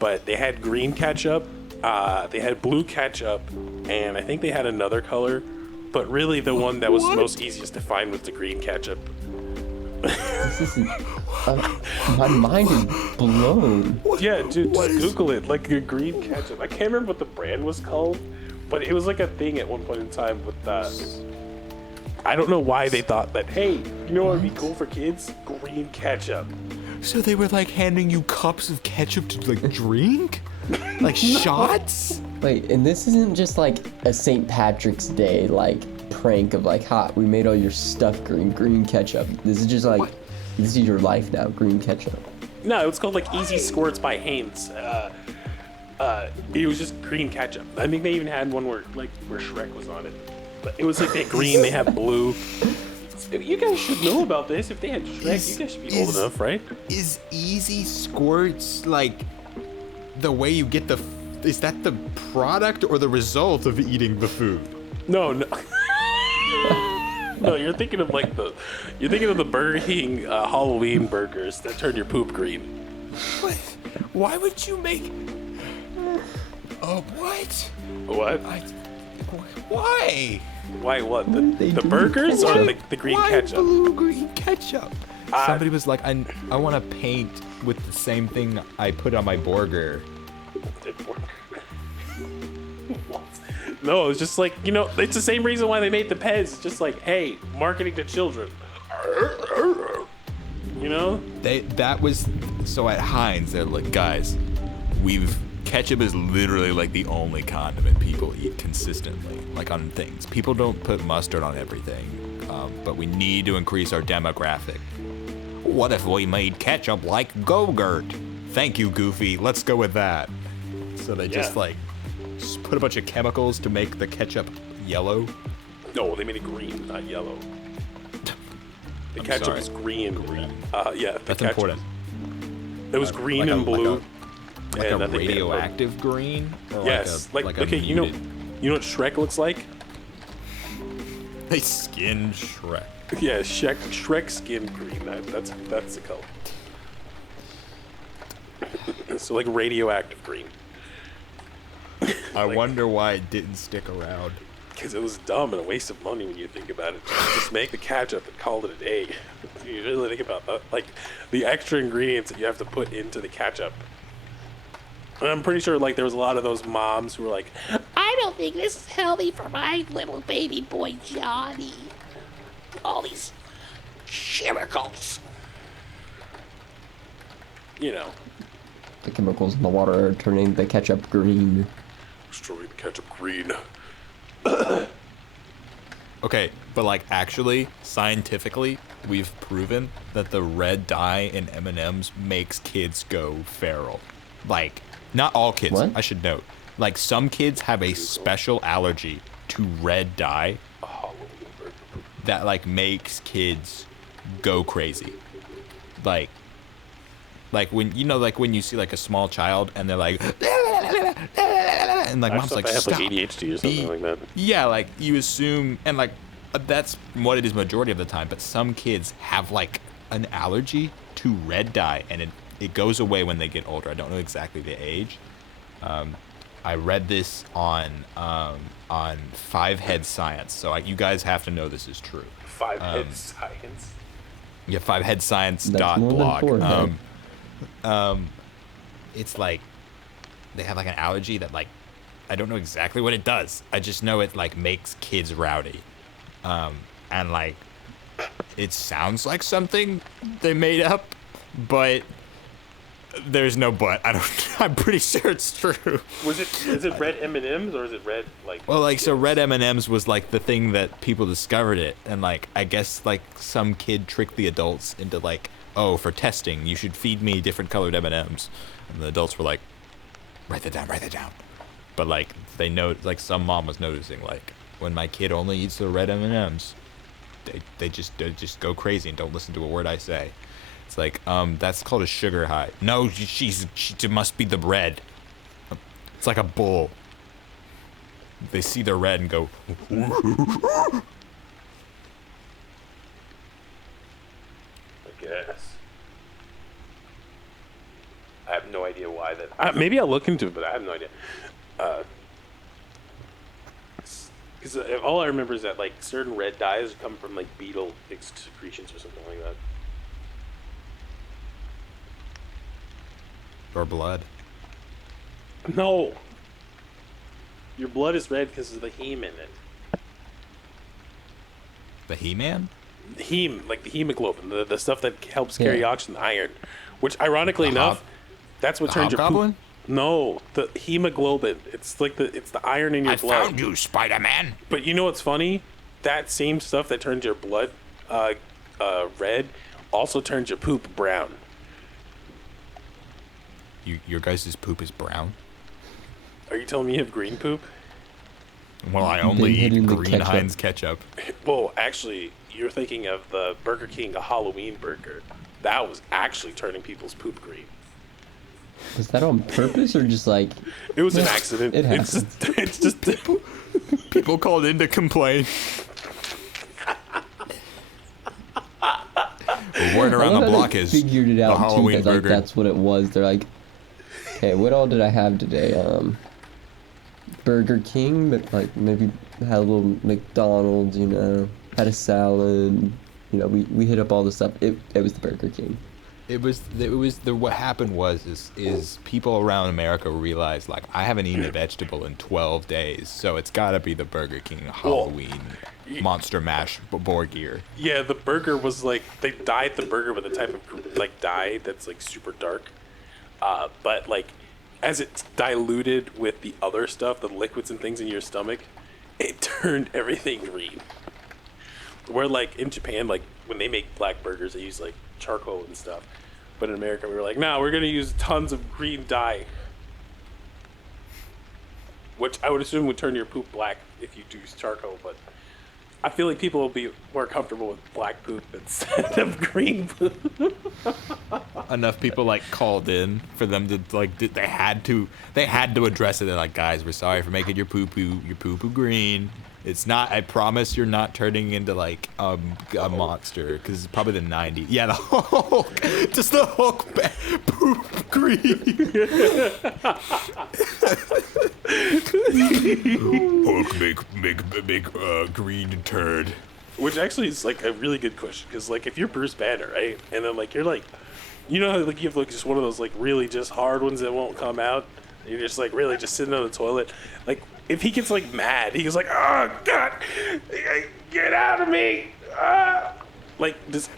But they had green ketchup, they had blue ketchup, and I think they had another color. But really, the one that was most easiest to find was the green ketchup. This isn't. My mind is blown. Yeah, dude, just Google it. Like a green ketchup. I can't remember what the brand was called, but it was like a thing at one point in time with I don't know why they thought that, hey, you know what would be cool for kids? Green ketchup. So they were like handing you cups of ketchup to like drink? Like shots? Wait, and this isn't just like a St. Patrick's Day like prank of like, "Ha, we made all your stuff green ketchup." This is just like, this is your life now, green ketchup. No, it was called like Easy Squirts by Hanes. It was just green ketchup. I think they even had one where Shrek was on it. But it was like they had green, they had blue. You guys should know about this. If they had Shrek, you guys should be old enough, right? Is easy squirts like the way you get the? Is that the product or the result of eating the food? No. No, you're thinking of the Burger King Halloween burgers that turn your poop green. What? Why would you make? Oh, what? What? Why? Why what? The burgers or the green ketchup? Blue green ketchup. Somebody was like, I want to paint with the same thing I put on my burger. No, it's just like, it's the same reason why they made the Pez. It's just like, hey, marketing to children. That was so at Heinz. They're like, guys, ketchup is literally like the only condiment people eat consistently, like on things. People don't put mustard on everything, but we need to increase our demographic. What if we made ketchup like Go-Gurt? Thank you, Goofy. Let's go with that. So they just put a bunch of chemicals to make the ketchup yellow. No, they made it green, not yellow. The ketchup is green. That's important. It was green and blue. Like a radioactive green? Or yes. okay, you know what Shrek looks like? They skinned Shrek. Yeah, Shrek skin green. That's the color. So like radioactive green. I wonder why it didn't stick around. Because it was dumb and a waste of money when you think about it. Just make the ketchup and call it a day. You really think about that, like the extra ingredients that you have to put into the ketchup. And I'm pretty sure there was a lot of those moms who were like, I don't think this is healthy for my little baby boy Johnny. All these chemicals. The chemicals in the water are turning the ketchup green. Destroying the ketchup green. Okay, but actually, scientifically, we've proven that the red dye in M&Ms makes kids go feral. Not all kids, What? I should note. Some kids have a special allergy to red dye that makes kids go crazy. When when you see a small child and they're like and mom's like, I have stop. ADHD or something like that. Yeah, you assume, and that's what it is majority of the time, but some kids have an allergy to red dye, and it goes away when they get older. I don't know exactly the age. I read this on 5-Head Science, so you guys have to know this is true. 5-Head Science? Yeah, 5headscience.blog. That's more than 4-head. It's they have an allergy that I don't know exactly what it does. I just know it makes kids rowdy. And it sounds like something they made up, but there's no but. I'm pretty sure it's true. Is it red M&Ms or is it red so red M&Ms was the thing that people discovered it, and I guess some kid tricked the adults into oh, for testing you should feed me different colored M&Ms, and the adults were like, write that down. But they know some mom was noticing when my kid only eats the red M&Ms, they just go crazy and don't listen to a word I say. It's that's called a sugar high. No, she must be the red. It's like a bull. They see the red and go. I guess. I have no idea why that. Maybe I'll look into it, but I have no idea. Because all I remember is that certain red dyes come from beetle excretions or something like that. Or blood. No. Your blood is red because of the heme in it. The He-Man? Heme, the hemoglobin, the stuff that helps carry oxygen, iron. Which, ironically enough, that's what turns your hobgoblin? poop. No, the hemoglobin. It's it's the iron in your blood. I found you, Spider-Man. But you know what's funny? That same stuff that turns your blood red also turns your poop brown. Your guys' poop is brown? Are you telling me you have green poop? Well, I only eat hitting the green ketchup. Heinz ketchup. Well, actually, you're thinking of the Burger King Halloween burger. That was actually turning people's poop green. Was that on purpose or just like It was an accident. It It's just People called in to complain. The word I around love the how block they is figured it the out too, Halloween 'cause, like, burger. that's what it was. They're like, okay, what all did I have today? Burger King, but like maybe had a little McDonald's, you know, had a salad. You know, we hit up all the stuff. It was the Burger King. What happened was people around America realized, like, I haven't eaten a vegetable in 12 days, so it's got to be the Burger King Halloween Monster Mash Borgir. Yeah, the burger was like they dyed the burger with a type of like dye that's like super dark, but like as it's diluted with the other stuff, the liquids and things in your stomach, it turned everything green. Where like in Japan, like when they make black burgers, they use like charcoal and stuff, but in America we were like, no, we're gonna use tons of green dye, which I would assume would turn your poop black if you use charcoal, but I feel like people will be more comfortable with black poop instead of green poop. Enough people like called in for them to like they had to address it. They're like, guys, we're sorry for making your poo poo green. It's not. I promise you're not turning into like a monster because it's probably the '90s. Yeah, the Hulk, just the Hulk poop green. Hulk make green turd. Which actually is like a really good question because like if you're Bruce Banner, right, and then like you're like, you know how like you have like just one of those like really just hard ones that won't come out. And you're just like really just sitting on the toilet, like. If he gets like mad, he's like, "Oh God, get out of me!" Like, does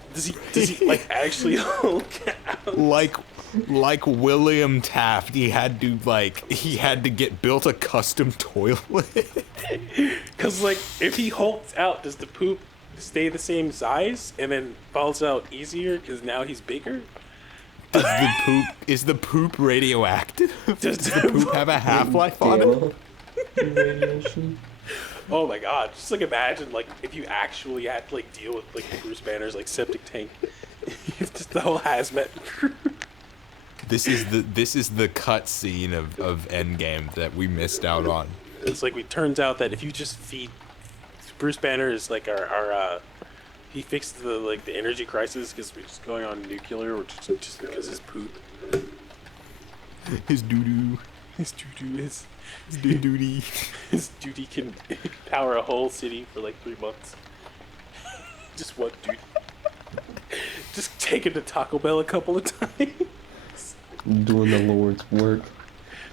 he like actually Hulk out? Like William Taft, he had to get built a custom toilet. Because like, if he hulks out, does the poop stay the same size and then falls out easier because now he's bigger? Is the poop radioactive? Does the poop have a half-life on it? Radiation. Oh my God! Just like imagine like if you actually had to like deal with like Bruce Banner's like septic tank, just the whole hazmat crew. This is the cut scene of Endgame that we missed out on. It's like it turns out that if you just feed Bruce Banner is like our he fixed the energy crisis because we're just going on nuclear, which is just because his poop, His doo-doo. his doo-doo is. His doo-doo. His duty can power a whole city for like 3 months. Just one dude. Just taking to Taco Bell a couple of times. Doing the Lord's work.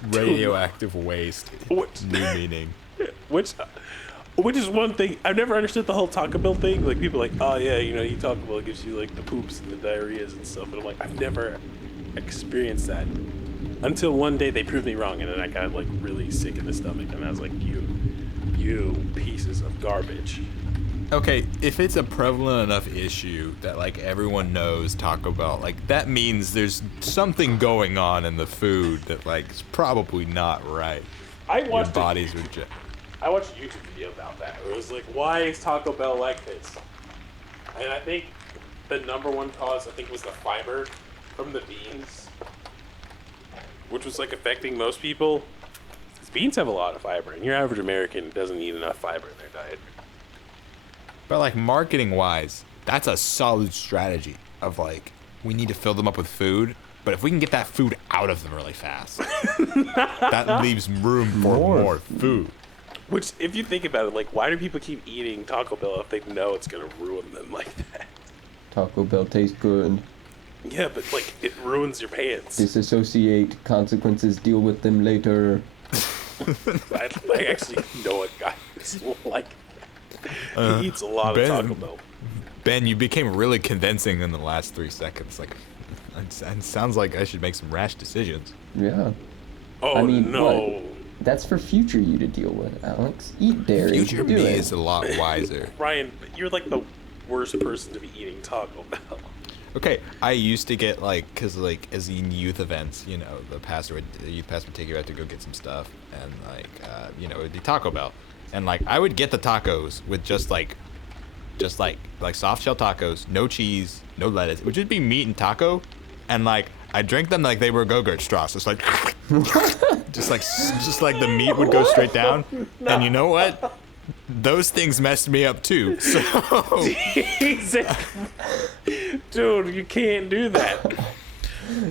Radioactive waste. What? New meaning. Which is one thing I've never understood the whole Taco Bell thing. Like people are like, oh yeah, you know, you Taco Bell gives you like the poops and the diarrheas and stuff. But I'm like, I've never experienced that. Until one day they proved me wrong, and then I got like really sick in the stomach, and I was like, you pieces of garbage. Okay, if it's a prevalent enough issue that like everyone knows Taco Bell, like that means there's something going on in the food that like is probably not right. I watched Your bodies are just. I watched a YouTube video about that. It was like, why is Taco Bell like this? And I think the number one cause was the fiber from the beans, which was like affecting most people. Because beans have a lot of fiber, and your average American doesn't eat enough fiber in their diet. But like marketing wise, that's a solid strategy of like we need to fill them up with food, but if we can get that food out of them really fast, that leaves room for more food. Which, if you think about it, like, why do people keep eating Taco Bell if they know it's gonna ruin them like that? Taco Bell tastes good. Yeah, but like it ruins your pants. Disassociate consequences. Deal with them later. I actually know a guy who's like he eats a lot of Taco Bell. Ben, you became really convincing in the last 3 seconds. Like, it sounds like I should make some rash decisions. Yeah. Oh I mean, no! what? That's for future you to deal with, Alex. Eat dairy. Future Do me it. is a lot wiser. Ryan, you're like the worst person to be eating Taco Bell. Okay, I used to get like, cause like as in youth events, you know, the youth pastor would take you out to go get some stuff, and like, you know, it'd be Taco Bell, and like I would get the tacos with just like soft shell tacos, no cheese, no lettuce. It would just be meat and taco, and like I drank them like they were Go-Gurt straws. It's like, just like the meat would go straight down, and you know what? Those things messed me up too. So. Dude, you can't do that.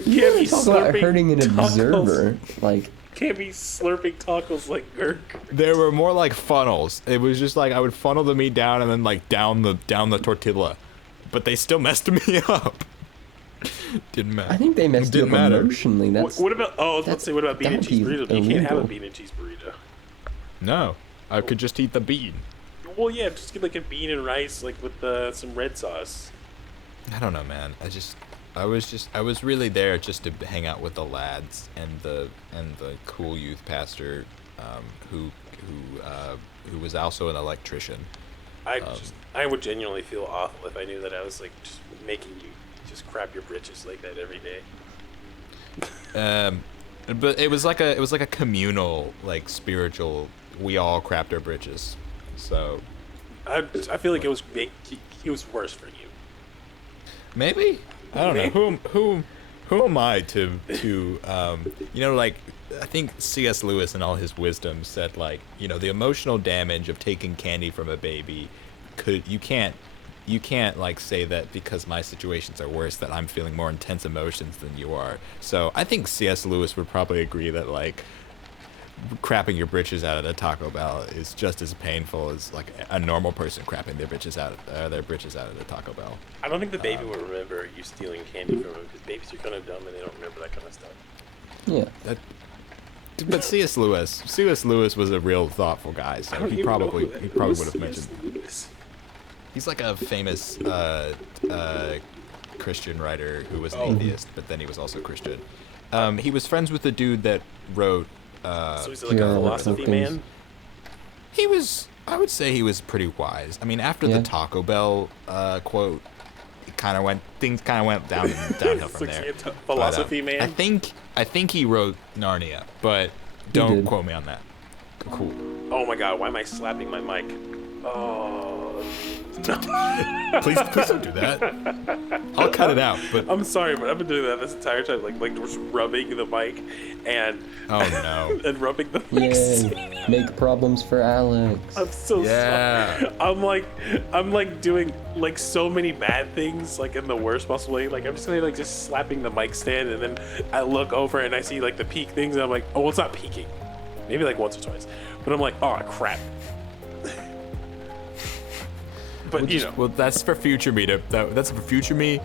You can't be Talk about slurping hurting an tacos. observer. Like, Can't be slurping tacos like Gurk. They were more like funnels. It was just like I would funnel the meat down and then like down the tortilla, but they still messed me up. Didn't matter. I think they messed you up emotionally. That's What about? Oh, I was about to say, what about bean and that'd cheese be burrito? You can't have a illegal. bean and cheese burrito. No, I could just eat the bean. Well, yeah, just get like a bean and rice, like with some red sauce. I don't know, man. I was really there just to hang out with the lads and the cool youth pastor, who was also an electrician. I would genuinely feel awful if I knew that I was like just making you just crap your britches like that every day. But it was like a communal, like spiritual. We all crapped our britches, so. I feel like it was worse for you. Maybe, I don't know. Who am I to you know, like, I think C.S. Lewis in all his wisdom said, like, you know, the emotional damage of taking candy from a baby, you can't like say that because my situations are worse that I'm feeling more intense emotions than you are. So I think C.S. Lewis would probably agree that like crapping your britches out at a Taco Bell is just as painful as like a normal person crapping their britches out at a Taco Bell. I don't think the baby would remember you stealing candy from him because babies are kind of dumb and they don't remember that kind of stuff. Yeah. But C.S. Lewis was a real thoughtful guy, so he probably would have mentioned. He's like a famous Christian writer who was an atheist, but then he was also Christian. He was friends with the dude that wrote. So he's like a philosophy man? I would say he was pretty wise. I mean, after the Taco Bell quote, things kind of went downhill from there. He's a philosophy man? I think he wrote Narnia, but don't quote me on that. Cool. Oh my god, why am I slapping my mic? Oh. Please don't do that. I'll cut it out. But I'm sorry, but I've been doing that this entire time, like just rubbing the mic and oh no, and rubbing the mic. Yay. Make problems for Alex. I'm so sorry. I'm like doing like so many bad things, like in the worst possible way. Like I'm just like just slapping the mic stand, and then I look over and I see like the peak things, and I'm like, oh, well, it's not peaking. Maybe like once or twice, but I'm like, oh crap. But well, that's for future me. That's for future me.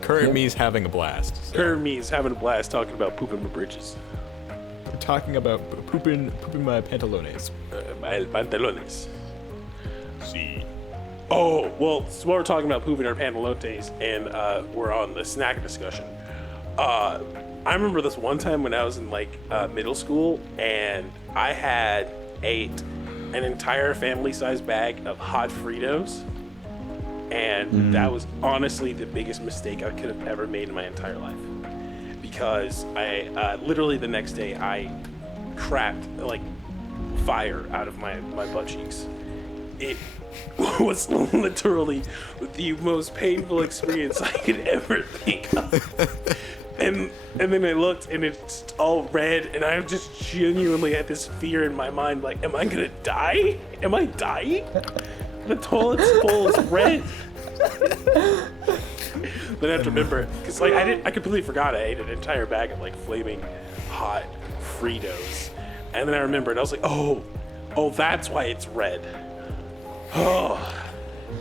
Current me's having a blast. So. Current me is having a blast talking about pooping my britches. We're talking about pooping my pantalones. My pantalones. See. Oh well, so we're talking about pooping our pantalones, and we're on the snack discussion. I remember this one time when I was in like middle school, and I had ate an entire family-sized bag of hot Fritos. And that was honestly the biggest mistake I could have ever made in my entire life. Because I literally the next day I crapped like fire out of my butt cheeks. It was literally the most painful experience I could ever think of. And then I looked and it's all red, and I just genuinely had this fear in my mind, like, am I gonna die? Am I dying? The toilet's full is red. Then I have to remember, because like I completely forgot I ate an entire bag of like flaming hot Fritos, and then I remembered. I was like, oh, that's why it's red. Oh.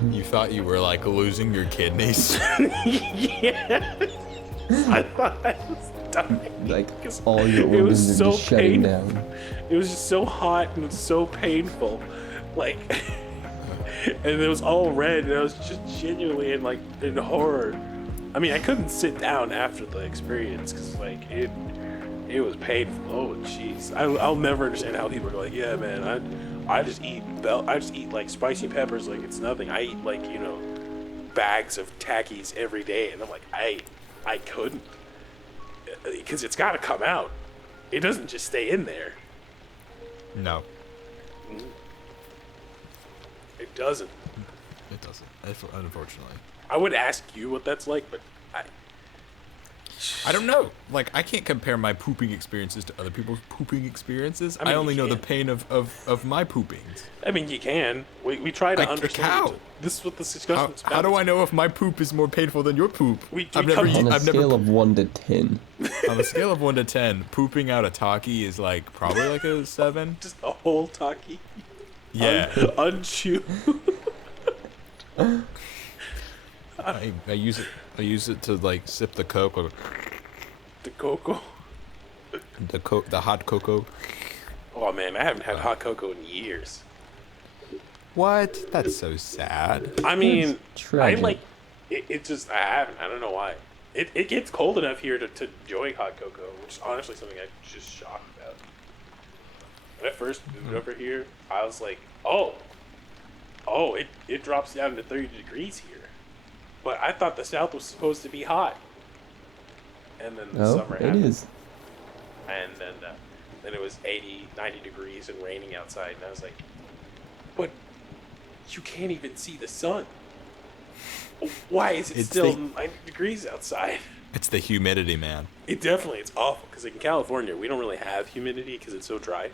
You thought you were like losing your kidneys. Yeah. I thought I was dying. Like all your organs are just shutting down. It was just so hot and it was so painful. Like, and it was all red, and I was just genuinely in horror. I mean, I couldn't sit down after the experience because like it was painful. Oh jeez, I'll never understand how people are like, yeah man, I just eat like spicy peppers like it's nothing. I eat like bags of Takis every day, and I'm like, I couldn't, because it's got to come out. It doesn't just stay in there. No, It doesn't. it doesn't. Unfortunately. I would ask you what that's like, but I don't know. Like, I can't compare my pooping experiences to other people's pooping experiences. I mean, I only you know the can. pain of my poopings. I mean, you can. We try to Like a understand. cow. This is what this discussion is about. How do I know if my poop is more painful than your poop? I've never- On a I've never scale of 1 to 10. on a scale of 1 to 10, pooping out a Taki is like probably like a 7. Just a whole Taki. Yeah. Unchew. I use it. I use it to like sip the Coke or The cocoa. the hot cocoa. Oh man, I haven't had hot cocoa in years. What? That's so sad. I mean, tragic. I like it. Just I haven't. I don't know why. It gets cold enough here to enjoy hot cocoa, which is honestly something I'm just shocked about. When I first moved over here, I was like, oh, it drops down to 30 degrees here. But I thought the South was supposed to be hot. And then the Oh, summer it happened. is. And then it was 80, 90 degrees and raining outside. And I was like, but you can't even see the sun. Why is it It's still the- 90 degrees outside? It's the humidity, man. It's awful. Because in California, we don't really have humidity because it's so dry.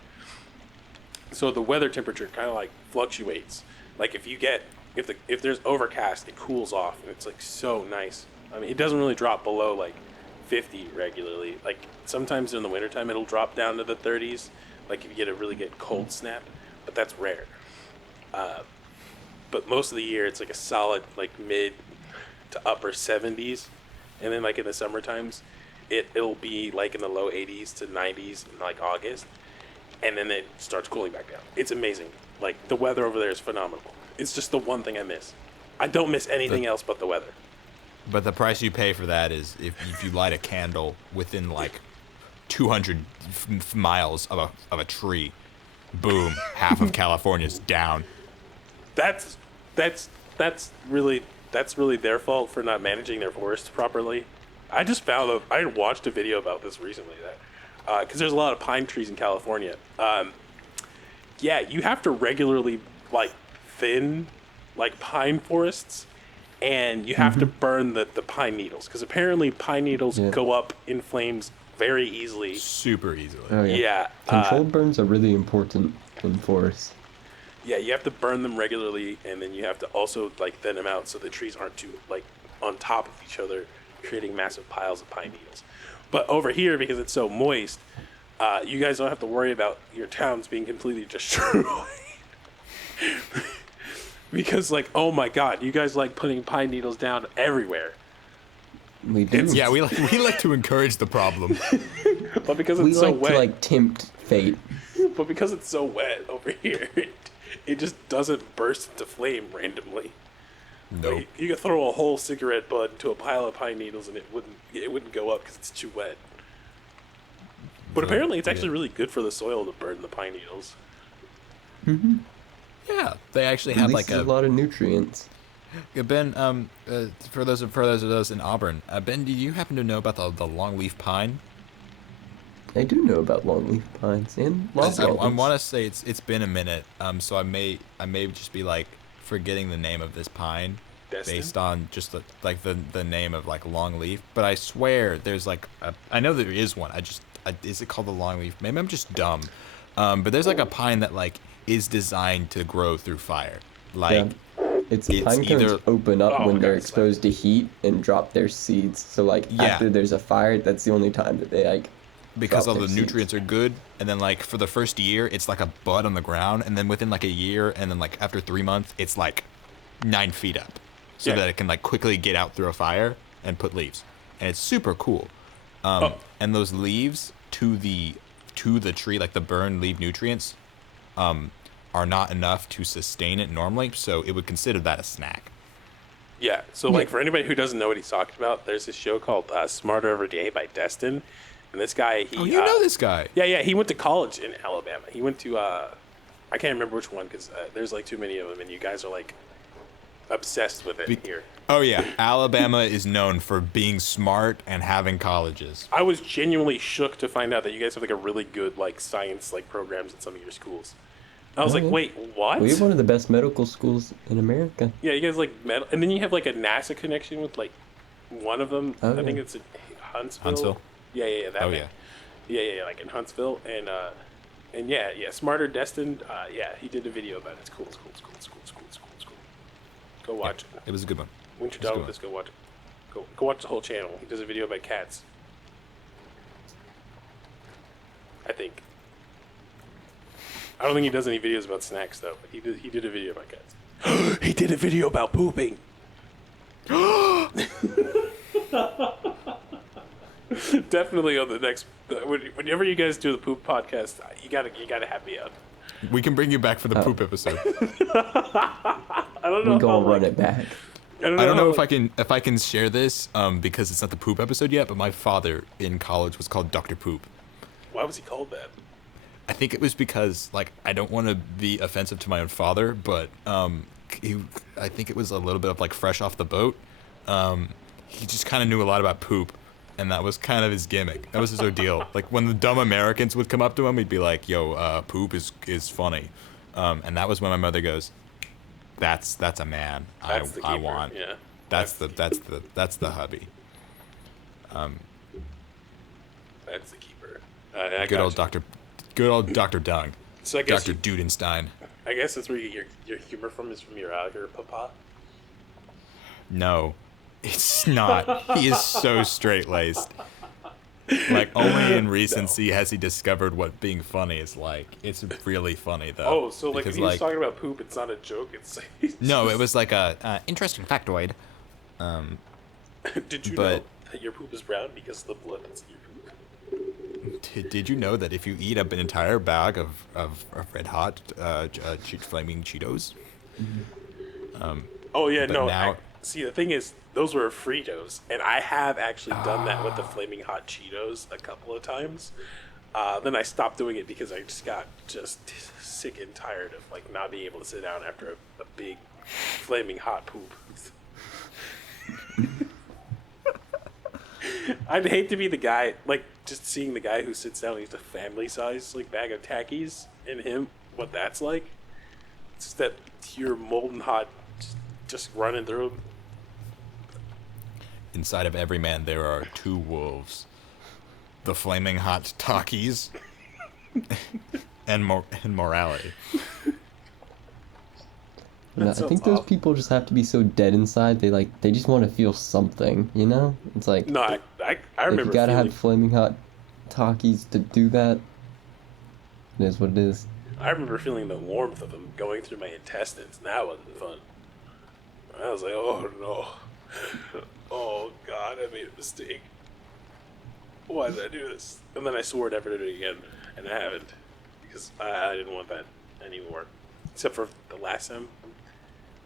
So the weather temperature kind of like fluctuates. Like if there's overcast, it cools off, and it's like so nice. I mean, it doesn't really drop below like 50 regularly. Like sometimes in the wintertime, it'll drop down to the 30s. Like if you get a really good cold snap, but that's rare. But most of the year, it's like a solid like mid to upper 70s, and then like in the summer times, it'll be like in the low 80s to 90s in like August, and then it starts cooling back down. It's amazing. Like the weather over there is phenomenal. It's just the one thing I miss. I don't miss anything else but the weather. But the price you pay for that is if you light a candle within like 200 miles of a tree, boom, half of California's down. That's really their fault for not managing their forests properly. I just found I watched a video about this recently that because there's a lot of pine trees in California. Yeah, you have to regularly like thin like pine forests, and you have to burn the pine needles because apparently pine needles go up in flames very easily. Super easily. Oh, yeah. Yeah, Controlled burns are really important in forests. yeah, you have to burn them regularly, and then you have to also like thin them out so the trees aren't too like on top of each other, creating massive piles of pine needles. But over here, because it's so moist, you guys don't have to worry about your towns being completely destroyed. Because like, oh my god, you guys like putting pine needles down everywhere. We do. Yeah, we like to encourage the problem. But because we it's so like wet, to like tempt fate. but because it's so wet over here, it just doesn't burst into flame randomly. Nope. Like, you could throw a whole cigarette butt into a pile of pine needles and it wouldn't go up because it's too wet. But apparently, it's actually really good for the soil to burn the pine needles. Yeah, they actually have like Releases a lot of nutrients. Ben. For those of us in Auburn, Ben, do you happen to know about the longleaf pine? I do know about longleaf pines and I loblollies. want to say it's been a minute. So I may just be like forgetting the name of this pine Destin? based on just the name of like longleaf. But I swear there's like I know there is one. Is it called the longleaf? Maybe I'm just dumb. But there's like a pine that like is designed to grow through fire. Like It's it's pine cones either- open up Oh, when they're okay. exposed to heat and drop their seeds. So like Yeah. after there's a fire, that's the only time that they like because drop all their the seeds. nutrients are good, and then like for the first year it's like a bud on the ground, and then within like a year, and then like after 3 months it's like 9 feet up, so Yeah. that it can like quickly get out through a fire and put leaves, and it's super cool. And those leaves to the tree, like the burned leaf nutrients, are not enough to sustain it normally, so it would consider that a snack. Yeah. So like for anybody who doesn't know what he's talking about, there's this show called Smarter Every Day by Destin, and this guy he Oh, you know this guy? Yeah, he went to college in Alabama. He went to I can't remember which one because there's like too many of them, and you guys are like obsessed with it here. Oh yeah, Alabama is known for being smart and having colleges. I was genuinely shook to find out that you guys have like a really good like science like programs in some of your schools. I was like, yeah. wait, what? We have one of the best medical schools in America. Yeah, you guys like metal, and then you have like a NASA connection with like one of them. Oh, I think yeah. it's in Huntsville. Huntsville? Yeah, that. Oh man. Yeah, like in Huntsville, and yeah, Smarter Destined. Yeah, he did a video about it. It's cool. It's cool. It's cool. It's cool. It's cool. It's cool. It's cool. Go watch it. It was a good one. Once you're It's a done good with this, go watch it. Go watch the whole channel. He does a video about cats. I think. I don't think he does any videos about snacks though. But he did a video about cats. He did a video about pooping. Definitely on the next. Whenever you guys do the poop podcast, you gotta have me on. We can bring you back for the poop episode. I don't know. We gonna how, run it back. I don't know how, if I can share this because it's not the poop episode yet. But my father in college was called Dr. Poop. Why was he called that? I think it was because like I don't want to be offensive to my own father, but I think it was a little bit of like fresh off the boat. He just kind of knew a lot about poop, and that was kind of his gimmick. That was his ordeal. Like when the dumb Americans would come up to him, he'd be like, "Yo, poop is funny," and that was when my mother goes, "That's a man. That's the I keeper. want. Yeah. That's the hubby." That's the keeper. I Good old got you. Dr. Dung. So I guess Dr. Dudenstein. I guess that's where you get your humor from is from your papa. No, it's not. He is so straight-laced. Like, only in recency has he discovered what being funny is like. It's really funny, though. Oh, so like because, when he was talking about poop, it's not a joke. It's No, it was like a interesting factoid. Did you but- know that your poop is brown because of the blood that's in your poop? Did you know that if you eat up an entire bag of red hot flaming Cheetos? Oh yeah, But no. now- See, the thing is, those were Fritos, and I have actually done that with the flaming hot Cheetos a couple of times. Then I stopped doing it because I just got sick and tired of like not being able to sit down after a big flaming hot poop. I'd hate to be the guy, like just seeing the guy who sits down and eats a family size like bag of Takis, and him what that's like. It's just that pure molten hot, just running through him. Inside of every man there are two wolves. The flaming hot Takis and morality. And I sounds think those awful. people just have to be so dead inside. They just want to feel something, you know? It's like No, I if remember you gotta feeling, have flaming hot Takis to do that. It is what it is. I remember feeling the warmth of them going through my intestines, and that wasn't fun. I was like, oh no. Oh God, I made a mistake. Why did I do this? And then I swore never to do it again, and I haven't. Because I didn't want that anymore. Except for the last time.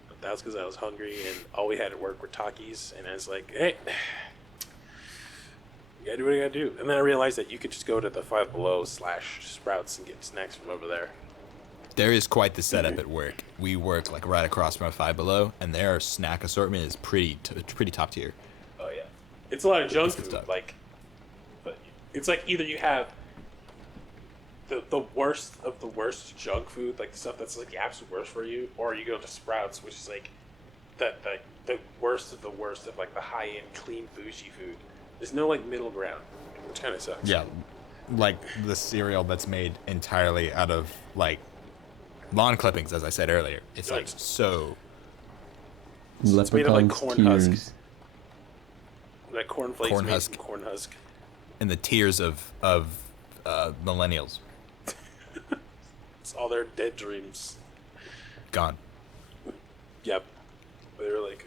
But that was because I was hungry, and all we had at work were Takis, and I was like, hey, you gotta do what you gotta do. And then I realized that you could just go to the Five Below / Sprouts and get snacks from over there. There is quite the setup at work. We work like right across from a Five Below, and their snack assortment is pretty top tier. Oh yeah, it's a lot of junk good food. stuff. Like, but it's like either you have the worst of the worst junk food, like stuff that's like the absolute worst for you, or you go to Sprouts, which is like the worst of the worst of like the high end clean bougie food. There's no like middle ground, which kind of sucks. Yeah, like the cereal that's made entirely out of like lawn clippings, as I said earlier. It's like so. It's made of like Leprechaun's corn tears. husk, like cornflakes Corn made husk. from corn husk. in the tears of millennials. It's all their dead dreams. Gone. Yep, they were like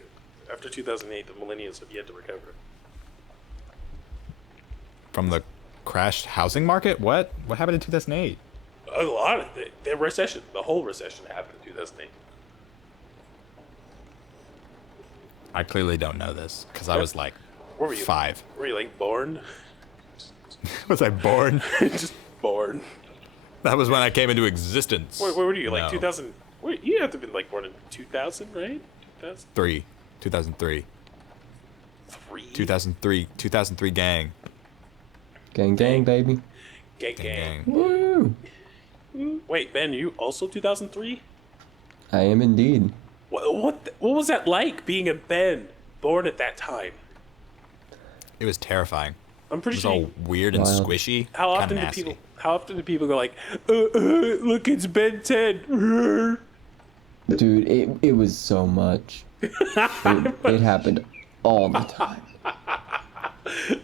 after 2008, the millennials have yet to recover. From the crashed housing market? What happened in 2008? A lot of the recession, the whole recession happened in 2008. I clearly don't know this because I was like Where were you? 5. Were you like born? Was I born? Just born. That was when I came into existence. Where were you? Like No. 2000? Wait, you have to have been like born in 2000, right? 3. 2003. 2003 gang. Gang, gang, baby. Gang. Woo! Wait, Ben, you also 2003? I am indeed. What was that like being a Ben born at that time? It was terrifying. I'm It pretty was sure. all weird and Wild. squishy. How often kinda do nasty. people go like, look, it's Ben 10. Dude, it was so much. It happened all the time.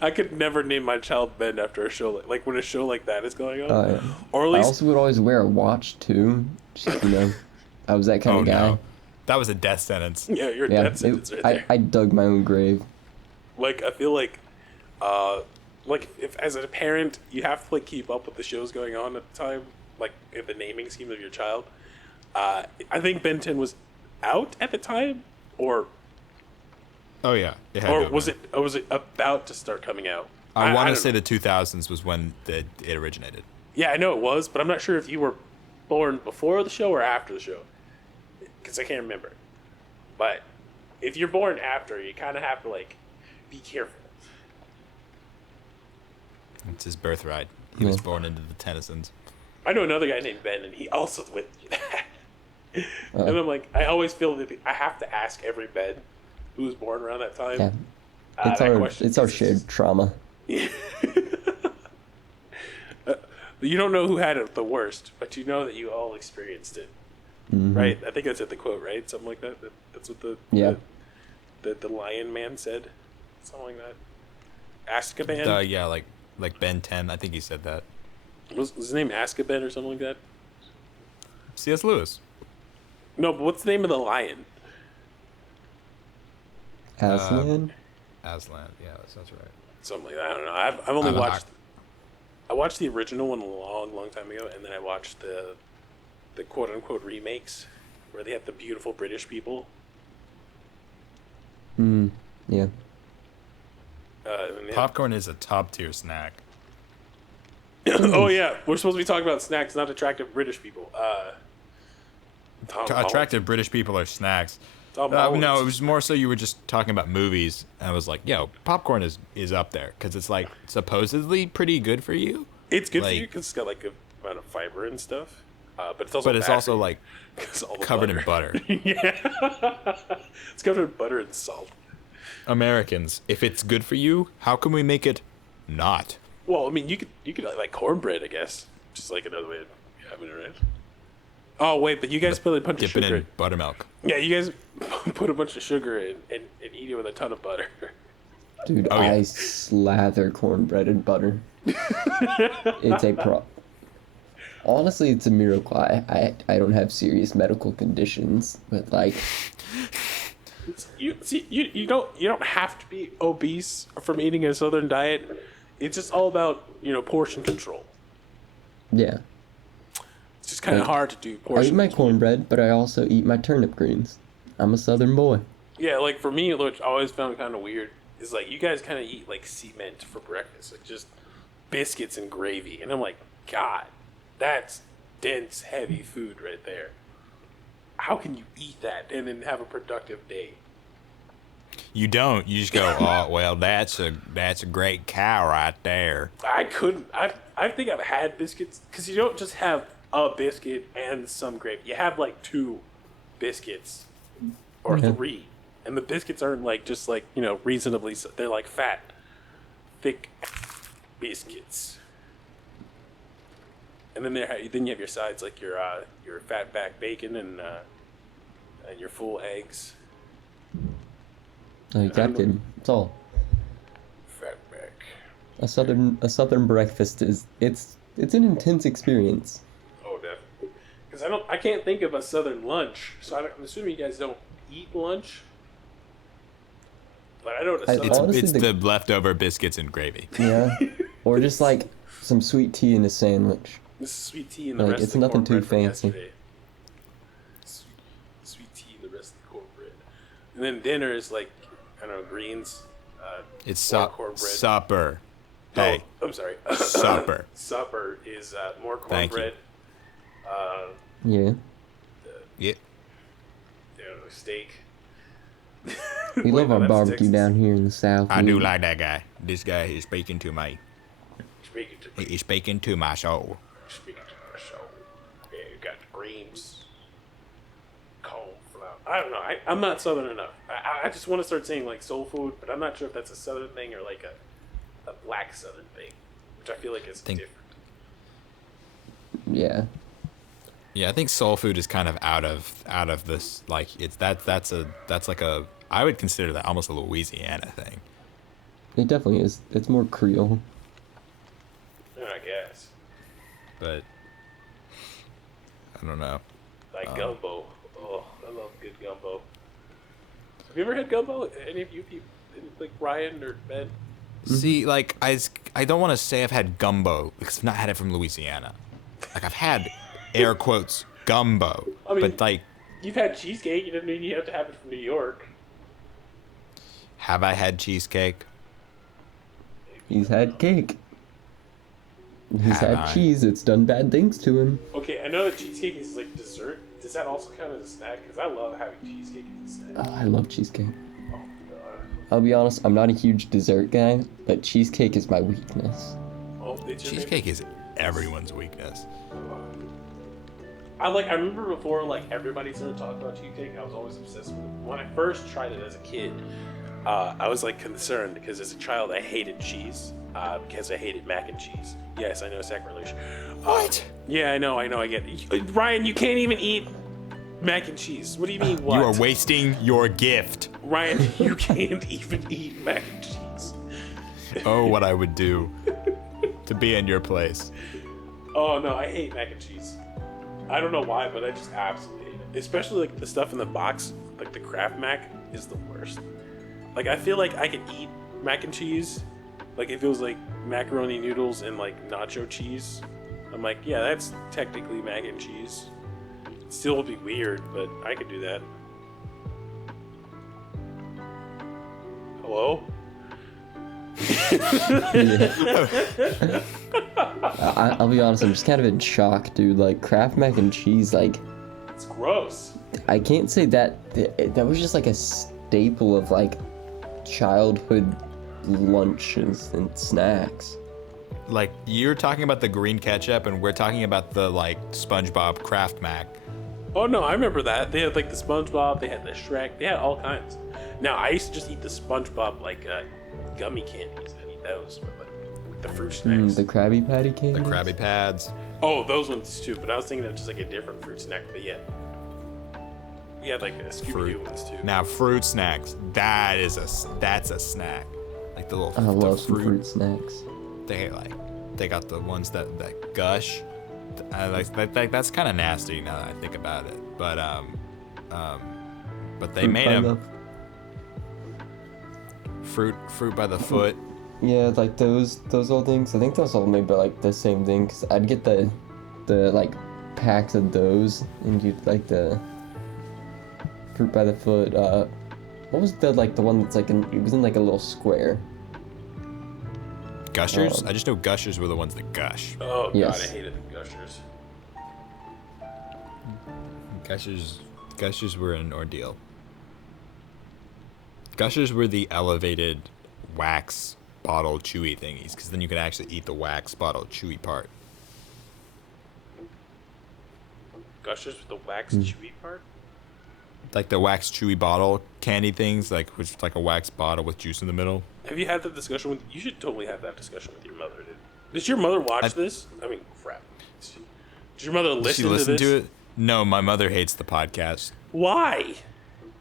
I could never name my child Ben after a show like when a show like that is going on. Yeah. Or at I least also would always wear a watch too. Just, I was that kind Oh of guy. no, that was a death sentence. yeah, your Yeah, dad sentence right there. I dug my own grave. Like I feel like if as a parent you have to like keep up with the shows going on at the time, like in the naming scheme of your child. I think Ben 10 was out at the time, or Oh yeah, it had to have was been. it about to start coming out? I want to don't say know. the 2000s was when it originated. Yeah, I know it was, but I'm not sure if you were born before the show or after the show, because I can't remember. But if you're born after, you kind of have to like be careful. It's his birthright. He was Yeah. born into the Tennysons. I know another guy named Ben, and he also went through that. And I'm like, I always feel that I have to ask every Ben who was born around that time. Yeah. that question, It's our because shared trauma. You don't know who had it the worst, but you know that you all experienced it, Mhm. right? I think that's at the quote, right? Something like that. That's what Yeah. the lion man said, something like that. Azkaban. Yeah, like Ben 10. I think he said that. Was his name Azkaban or something like that? C.S. Lewis. No, but what's the name of the lion? Aslan? Aslan. Yeah, that sounds right. Something like that. I don't know. I've only I'm a watched. I watched the original one a long time ago, and then I watched the quote unquote remakes where they have the beautiful British people. Yeah. And they Popcorn is a top tier snack. oh yeah, we're supposed to be talking about snacks, not attractive British people. Tom Attractive British people are snacks. Tom No, Holland's- it was more so you were just talking about movies, and I was like, yo, popcorn is up there because it's like supposedly pretty good for you, It's good for like- you because it's got like a amount of fiber and stuff. But it's also but it's bad also for you like 'cause all the covered in butter. yeah, it's covered in butter and salt. Americans, if it's good for you, how can we make it not? Well, I mean, you could like cornbread, I guess, just like another way of having it, right? Oh wait, but you guys put a bunch of Dip it sugar. in buttermilk. Yeah, you guys put a bunch of sugar in and eat it with a ton of butter. Dude, Oh, yeah. I slather cornbread in butter. It's a pro. Honestly, it's a miracle. I don't have serious medical conditions, but like, You don't have to be obese from eating a southern diet. It's just all about portion control. yeah. It's just kind of Like, hard to do I portion. eat my cornbread, but I also eat my turnip greens. I'm a southern boy. Yeah, like for me, which I always found kind of weird, is like you guys kind of eat like cement for breakfast, like just biscuits and gravy, and I'm like, God, that's dense, heavy food right there. How can you eat that and then have a productive day? You don't. You just go, oh well, that's a great cow right there. I couldn't. I think I've had biscuits because you don't just have a biscuit and some gravy. You have like 2 biscuits or Yeah. 3, and the biscuits aren't like just like reasonably. They're like fat, thick biscuits. And then then you have your sides like your fat back bacon and your full eggs. Like that, kid. It's all. Fat back. A southern breakfast is it's an intense experience. Oh, definitely. Because I can't think of a southern lunch. So I'm assuming you guys don't eat lunch. But I know what a I- southern. honestly, It's the- the leftover biscuits and gravy. Yeah. Or just like some sweet tea in a sandwich. This is sweet tea and the Like, rest it's of the nothing too cornbread from fancy. yesterday. Sweet tea and the rest of the cornbread. And then dinner is like, I don't know, greens. It's more cornbread. supper. Hey, Oh, I'm sorry. supper. Supper is more Thank you. cornbread. Yeah. Yeah. Steak. We love no, our that's barbecue Texas. down here in the South. I do like that guy. This guy is speaking to my. Speaking to He is speaking to my soul. Speaking to my soul. Yeah, you got the greens. Cauliflower. I don't know. I'm not Southern enough. I just want to start saying like soul food, but I'm not sure if that's a Southern thing or like a black Southern thing, which I feel like is different. Yeah. Yeah, I think soul food is kind of out of this. Like it's that's like a. I would consider that almost a Louisiana thing. It definitely is. It's more Creole. I guess. But I don't know. Like gumbo. Oh, I love good gumbo. Have you ever had gumbo? Any of you people, like Ryan or Ben? See, like I don't want to say I've had gumbo because I've not had it from Louisiana. Like I've had air quotes gumbo, I mean, but like, you've had cheesecake. You didn't mean you have to have it from New York. have I had cheesecake? He's had cake. He's Have had I? cheese. It's done bad things to him. Okay, I know that cheesecake is like dessert. Does that also count as a snack? Because I love having cheesecake as a snack. Oh, I love cheesecake. Oh, God. I'll be honest, I'm not a huge dessert guy, but cheesecake is my weakness. Oh, it's your Cheesecake is everyone's weakness. I remember before everybody started talking about cheesecake, I was always obsessed with it. When I first tried it as a kid, I was concerned because as a child I hated cheese because I hated mac and cheese. Yes, I know, sacrilege. What? Yeah, I know, I get it. Ryan, you can't even eat mac and cheese. What do you mean, what? You are wasting your gift. Ryan, you can't even eat mac and cheese. Oh, what I would do to be in your place. Oh, no, I hate mac and cheese. I don't know why, but I just absolutely hate it. Especially the stuff in the box, like the Kraft Mac, is the worst. I feel like I could eat mac and cheese, if it was macaroni noodles and nacho cheese. I'm yeah, that's technically mac and cheese. It still would be weird, but I could do that. Hello? I'll be honest, I'm just kind of in shock, dude. Kraft mac and cheese, It's gross. I can't say that was just a staple of childhood lunches and snacks. You're talking about the green ketchup and we're talking about the SpongeBob Kraft Mac. Oh no, I remember that. They had the SpongeBob, they had the Shrek, they had all kinds. Now I used to just eat the SpongeBob gummy candies. I'd eat those, but the fruit snacks. The Krabby Patty candies? The Krabby Pads. Oh, those ones too. But I was thinking of just a different fruit snack. But yeah, we had the Scooby-Doo ones too. Now fruit snacks. That's a snack. The little I love the some fruit snacks. They got the ones that gush. That's kind of nasty now that I think about it. But they made them fruit by the foot. Yeah, those old things. I think those all made by the same thing. Cause I'd get the packs of those, and you'd the fruit by the foot. What was the one that's it was in a little square. Gushers? I just know gushers were the ones that gush. Oh god, Yes. I hated the Gushers. Gushers were an ordeal. Gushers were the elevated wax bottle chewy thingies, because then you could actually eat the wax bottle chewy part. Gushers with the wax chewy part. The wax chewy bottle candy things, which is a wax bottle with juice in the middle. Have you had that discussion with? You should totally have that discussion with your mother, dude. Does your mother watch this? I mean, crap. Did your mother Did listen she listen to this? to it? No, my mother hates the podcast. Why?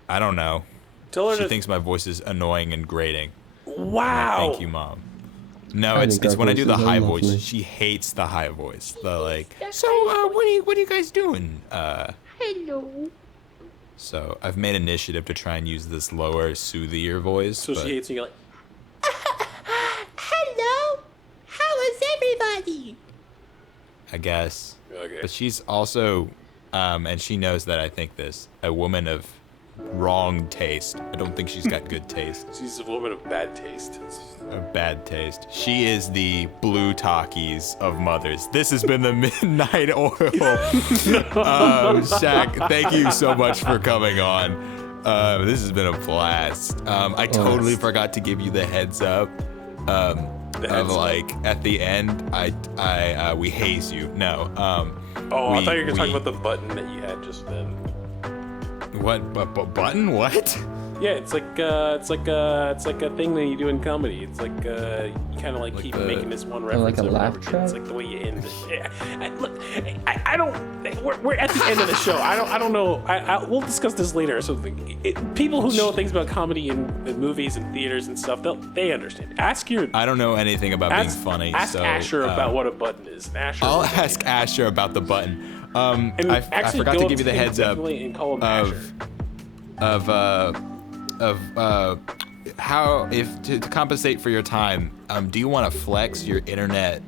I don't know. Tell her She to. thinks my voice is annoying and grating. Wow. Thank you, Mom. No, I it's think our when I do the voices are high lovely. voice. She hates the high voice. So what are you guys doing? Hello. So I've made initiative to try and use this lower, soothier voice. So but she hates when you're Hello. How is everybody? I guess. Okay. But she's also, and she knows that I think this, a woman of wrong taste. I don't think she's got good taste. She's a woman of bad taste. Of bad taste. She is the blue talkies of mothers. This has been the Midnight Oil. SHAQ, thank you so much for coming on. This has been a blast. I totally forgot to give you the heads up. Like at the end, we haze you. No. I thought you were talking about the button that you had just then. What button? What? Yeah, it's like a thing that you do in comedy. It's like you kind of like keep making this one reference. like a over and laugh over again. track? It's like the way you end it. Yeah. I don't. We're at the end of the show. I don't know. We'll discuss this later or something. People who know things about comedy and movies and theaters and stuff, they understand. I don't know anything about being funny. Ask so, Asher about what a button is. And Asher. I'll ask Asher about the button. And I actually forgot go to give you the him heads up definitely and call him Asher. of how if to compensate for your time. Do you want to flex your internet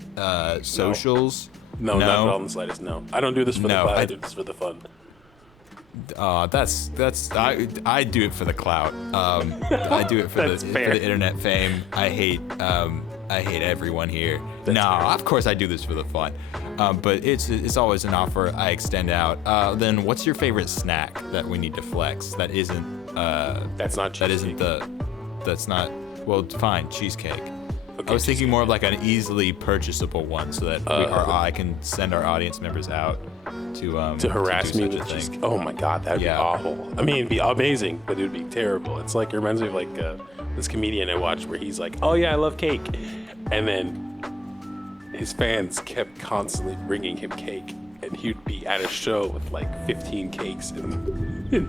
socials? No, not on the slightest. No, I don't do this for the clout. I do this for the fun. I do it for the clout. I do it for the internet fame. I hate everyone here. Fair. Of course I do this for the fun. But it's always an offer I extend out. Then what's your favorite snack that we need to flex? That isn't. That's not cheesecake. That's not. Well, fine, cheesecake. Okay, I was thinking more of like an easily purchasable one, so that I can send our audience members out to harass me with with cheesecake. Oh my god, that'd be awful. I mean, it'd be amazing, but it'd be terrible. It's like it reminds me of like this comedian I watched where he's like, "Oh yeah, I love cake," and then his fans kept constantly bringing him cake, and he'd be at a show with like 15 cakes in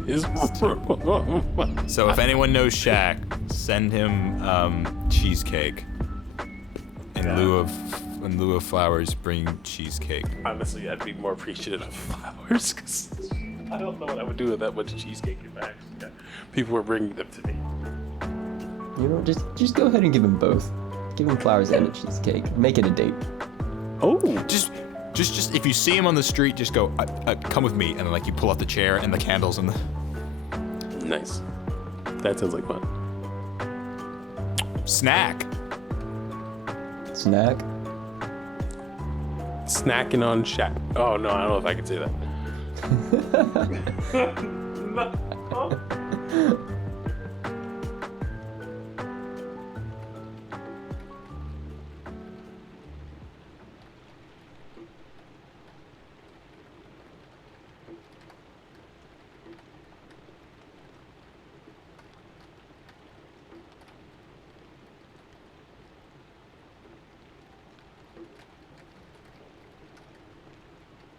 his room. So if anyone knows SHAQ, send him cheesecake. In lieu of flowers, bring cheesecake. Honestly, I'd be more appreciative of flowers because I don't know what I would do with that much cheesecake if I actually got people were bringing them to me. You know, just go ahead and give him both. Give him flowers and a cheesecake. Make it a date. Oh, Just if you see him on the street, just go, come with me, and then like you pull out the chair and the candles and the nice. That sounds like fun. snack. Snack? Snacking on SHAQ. Oh no, I don't know if I could say that. No.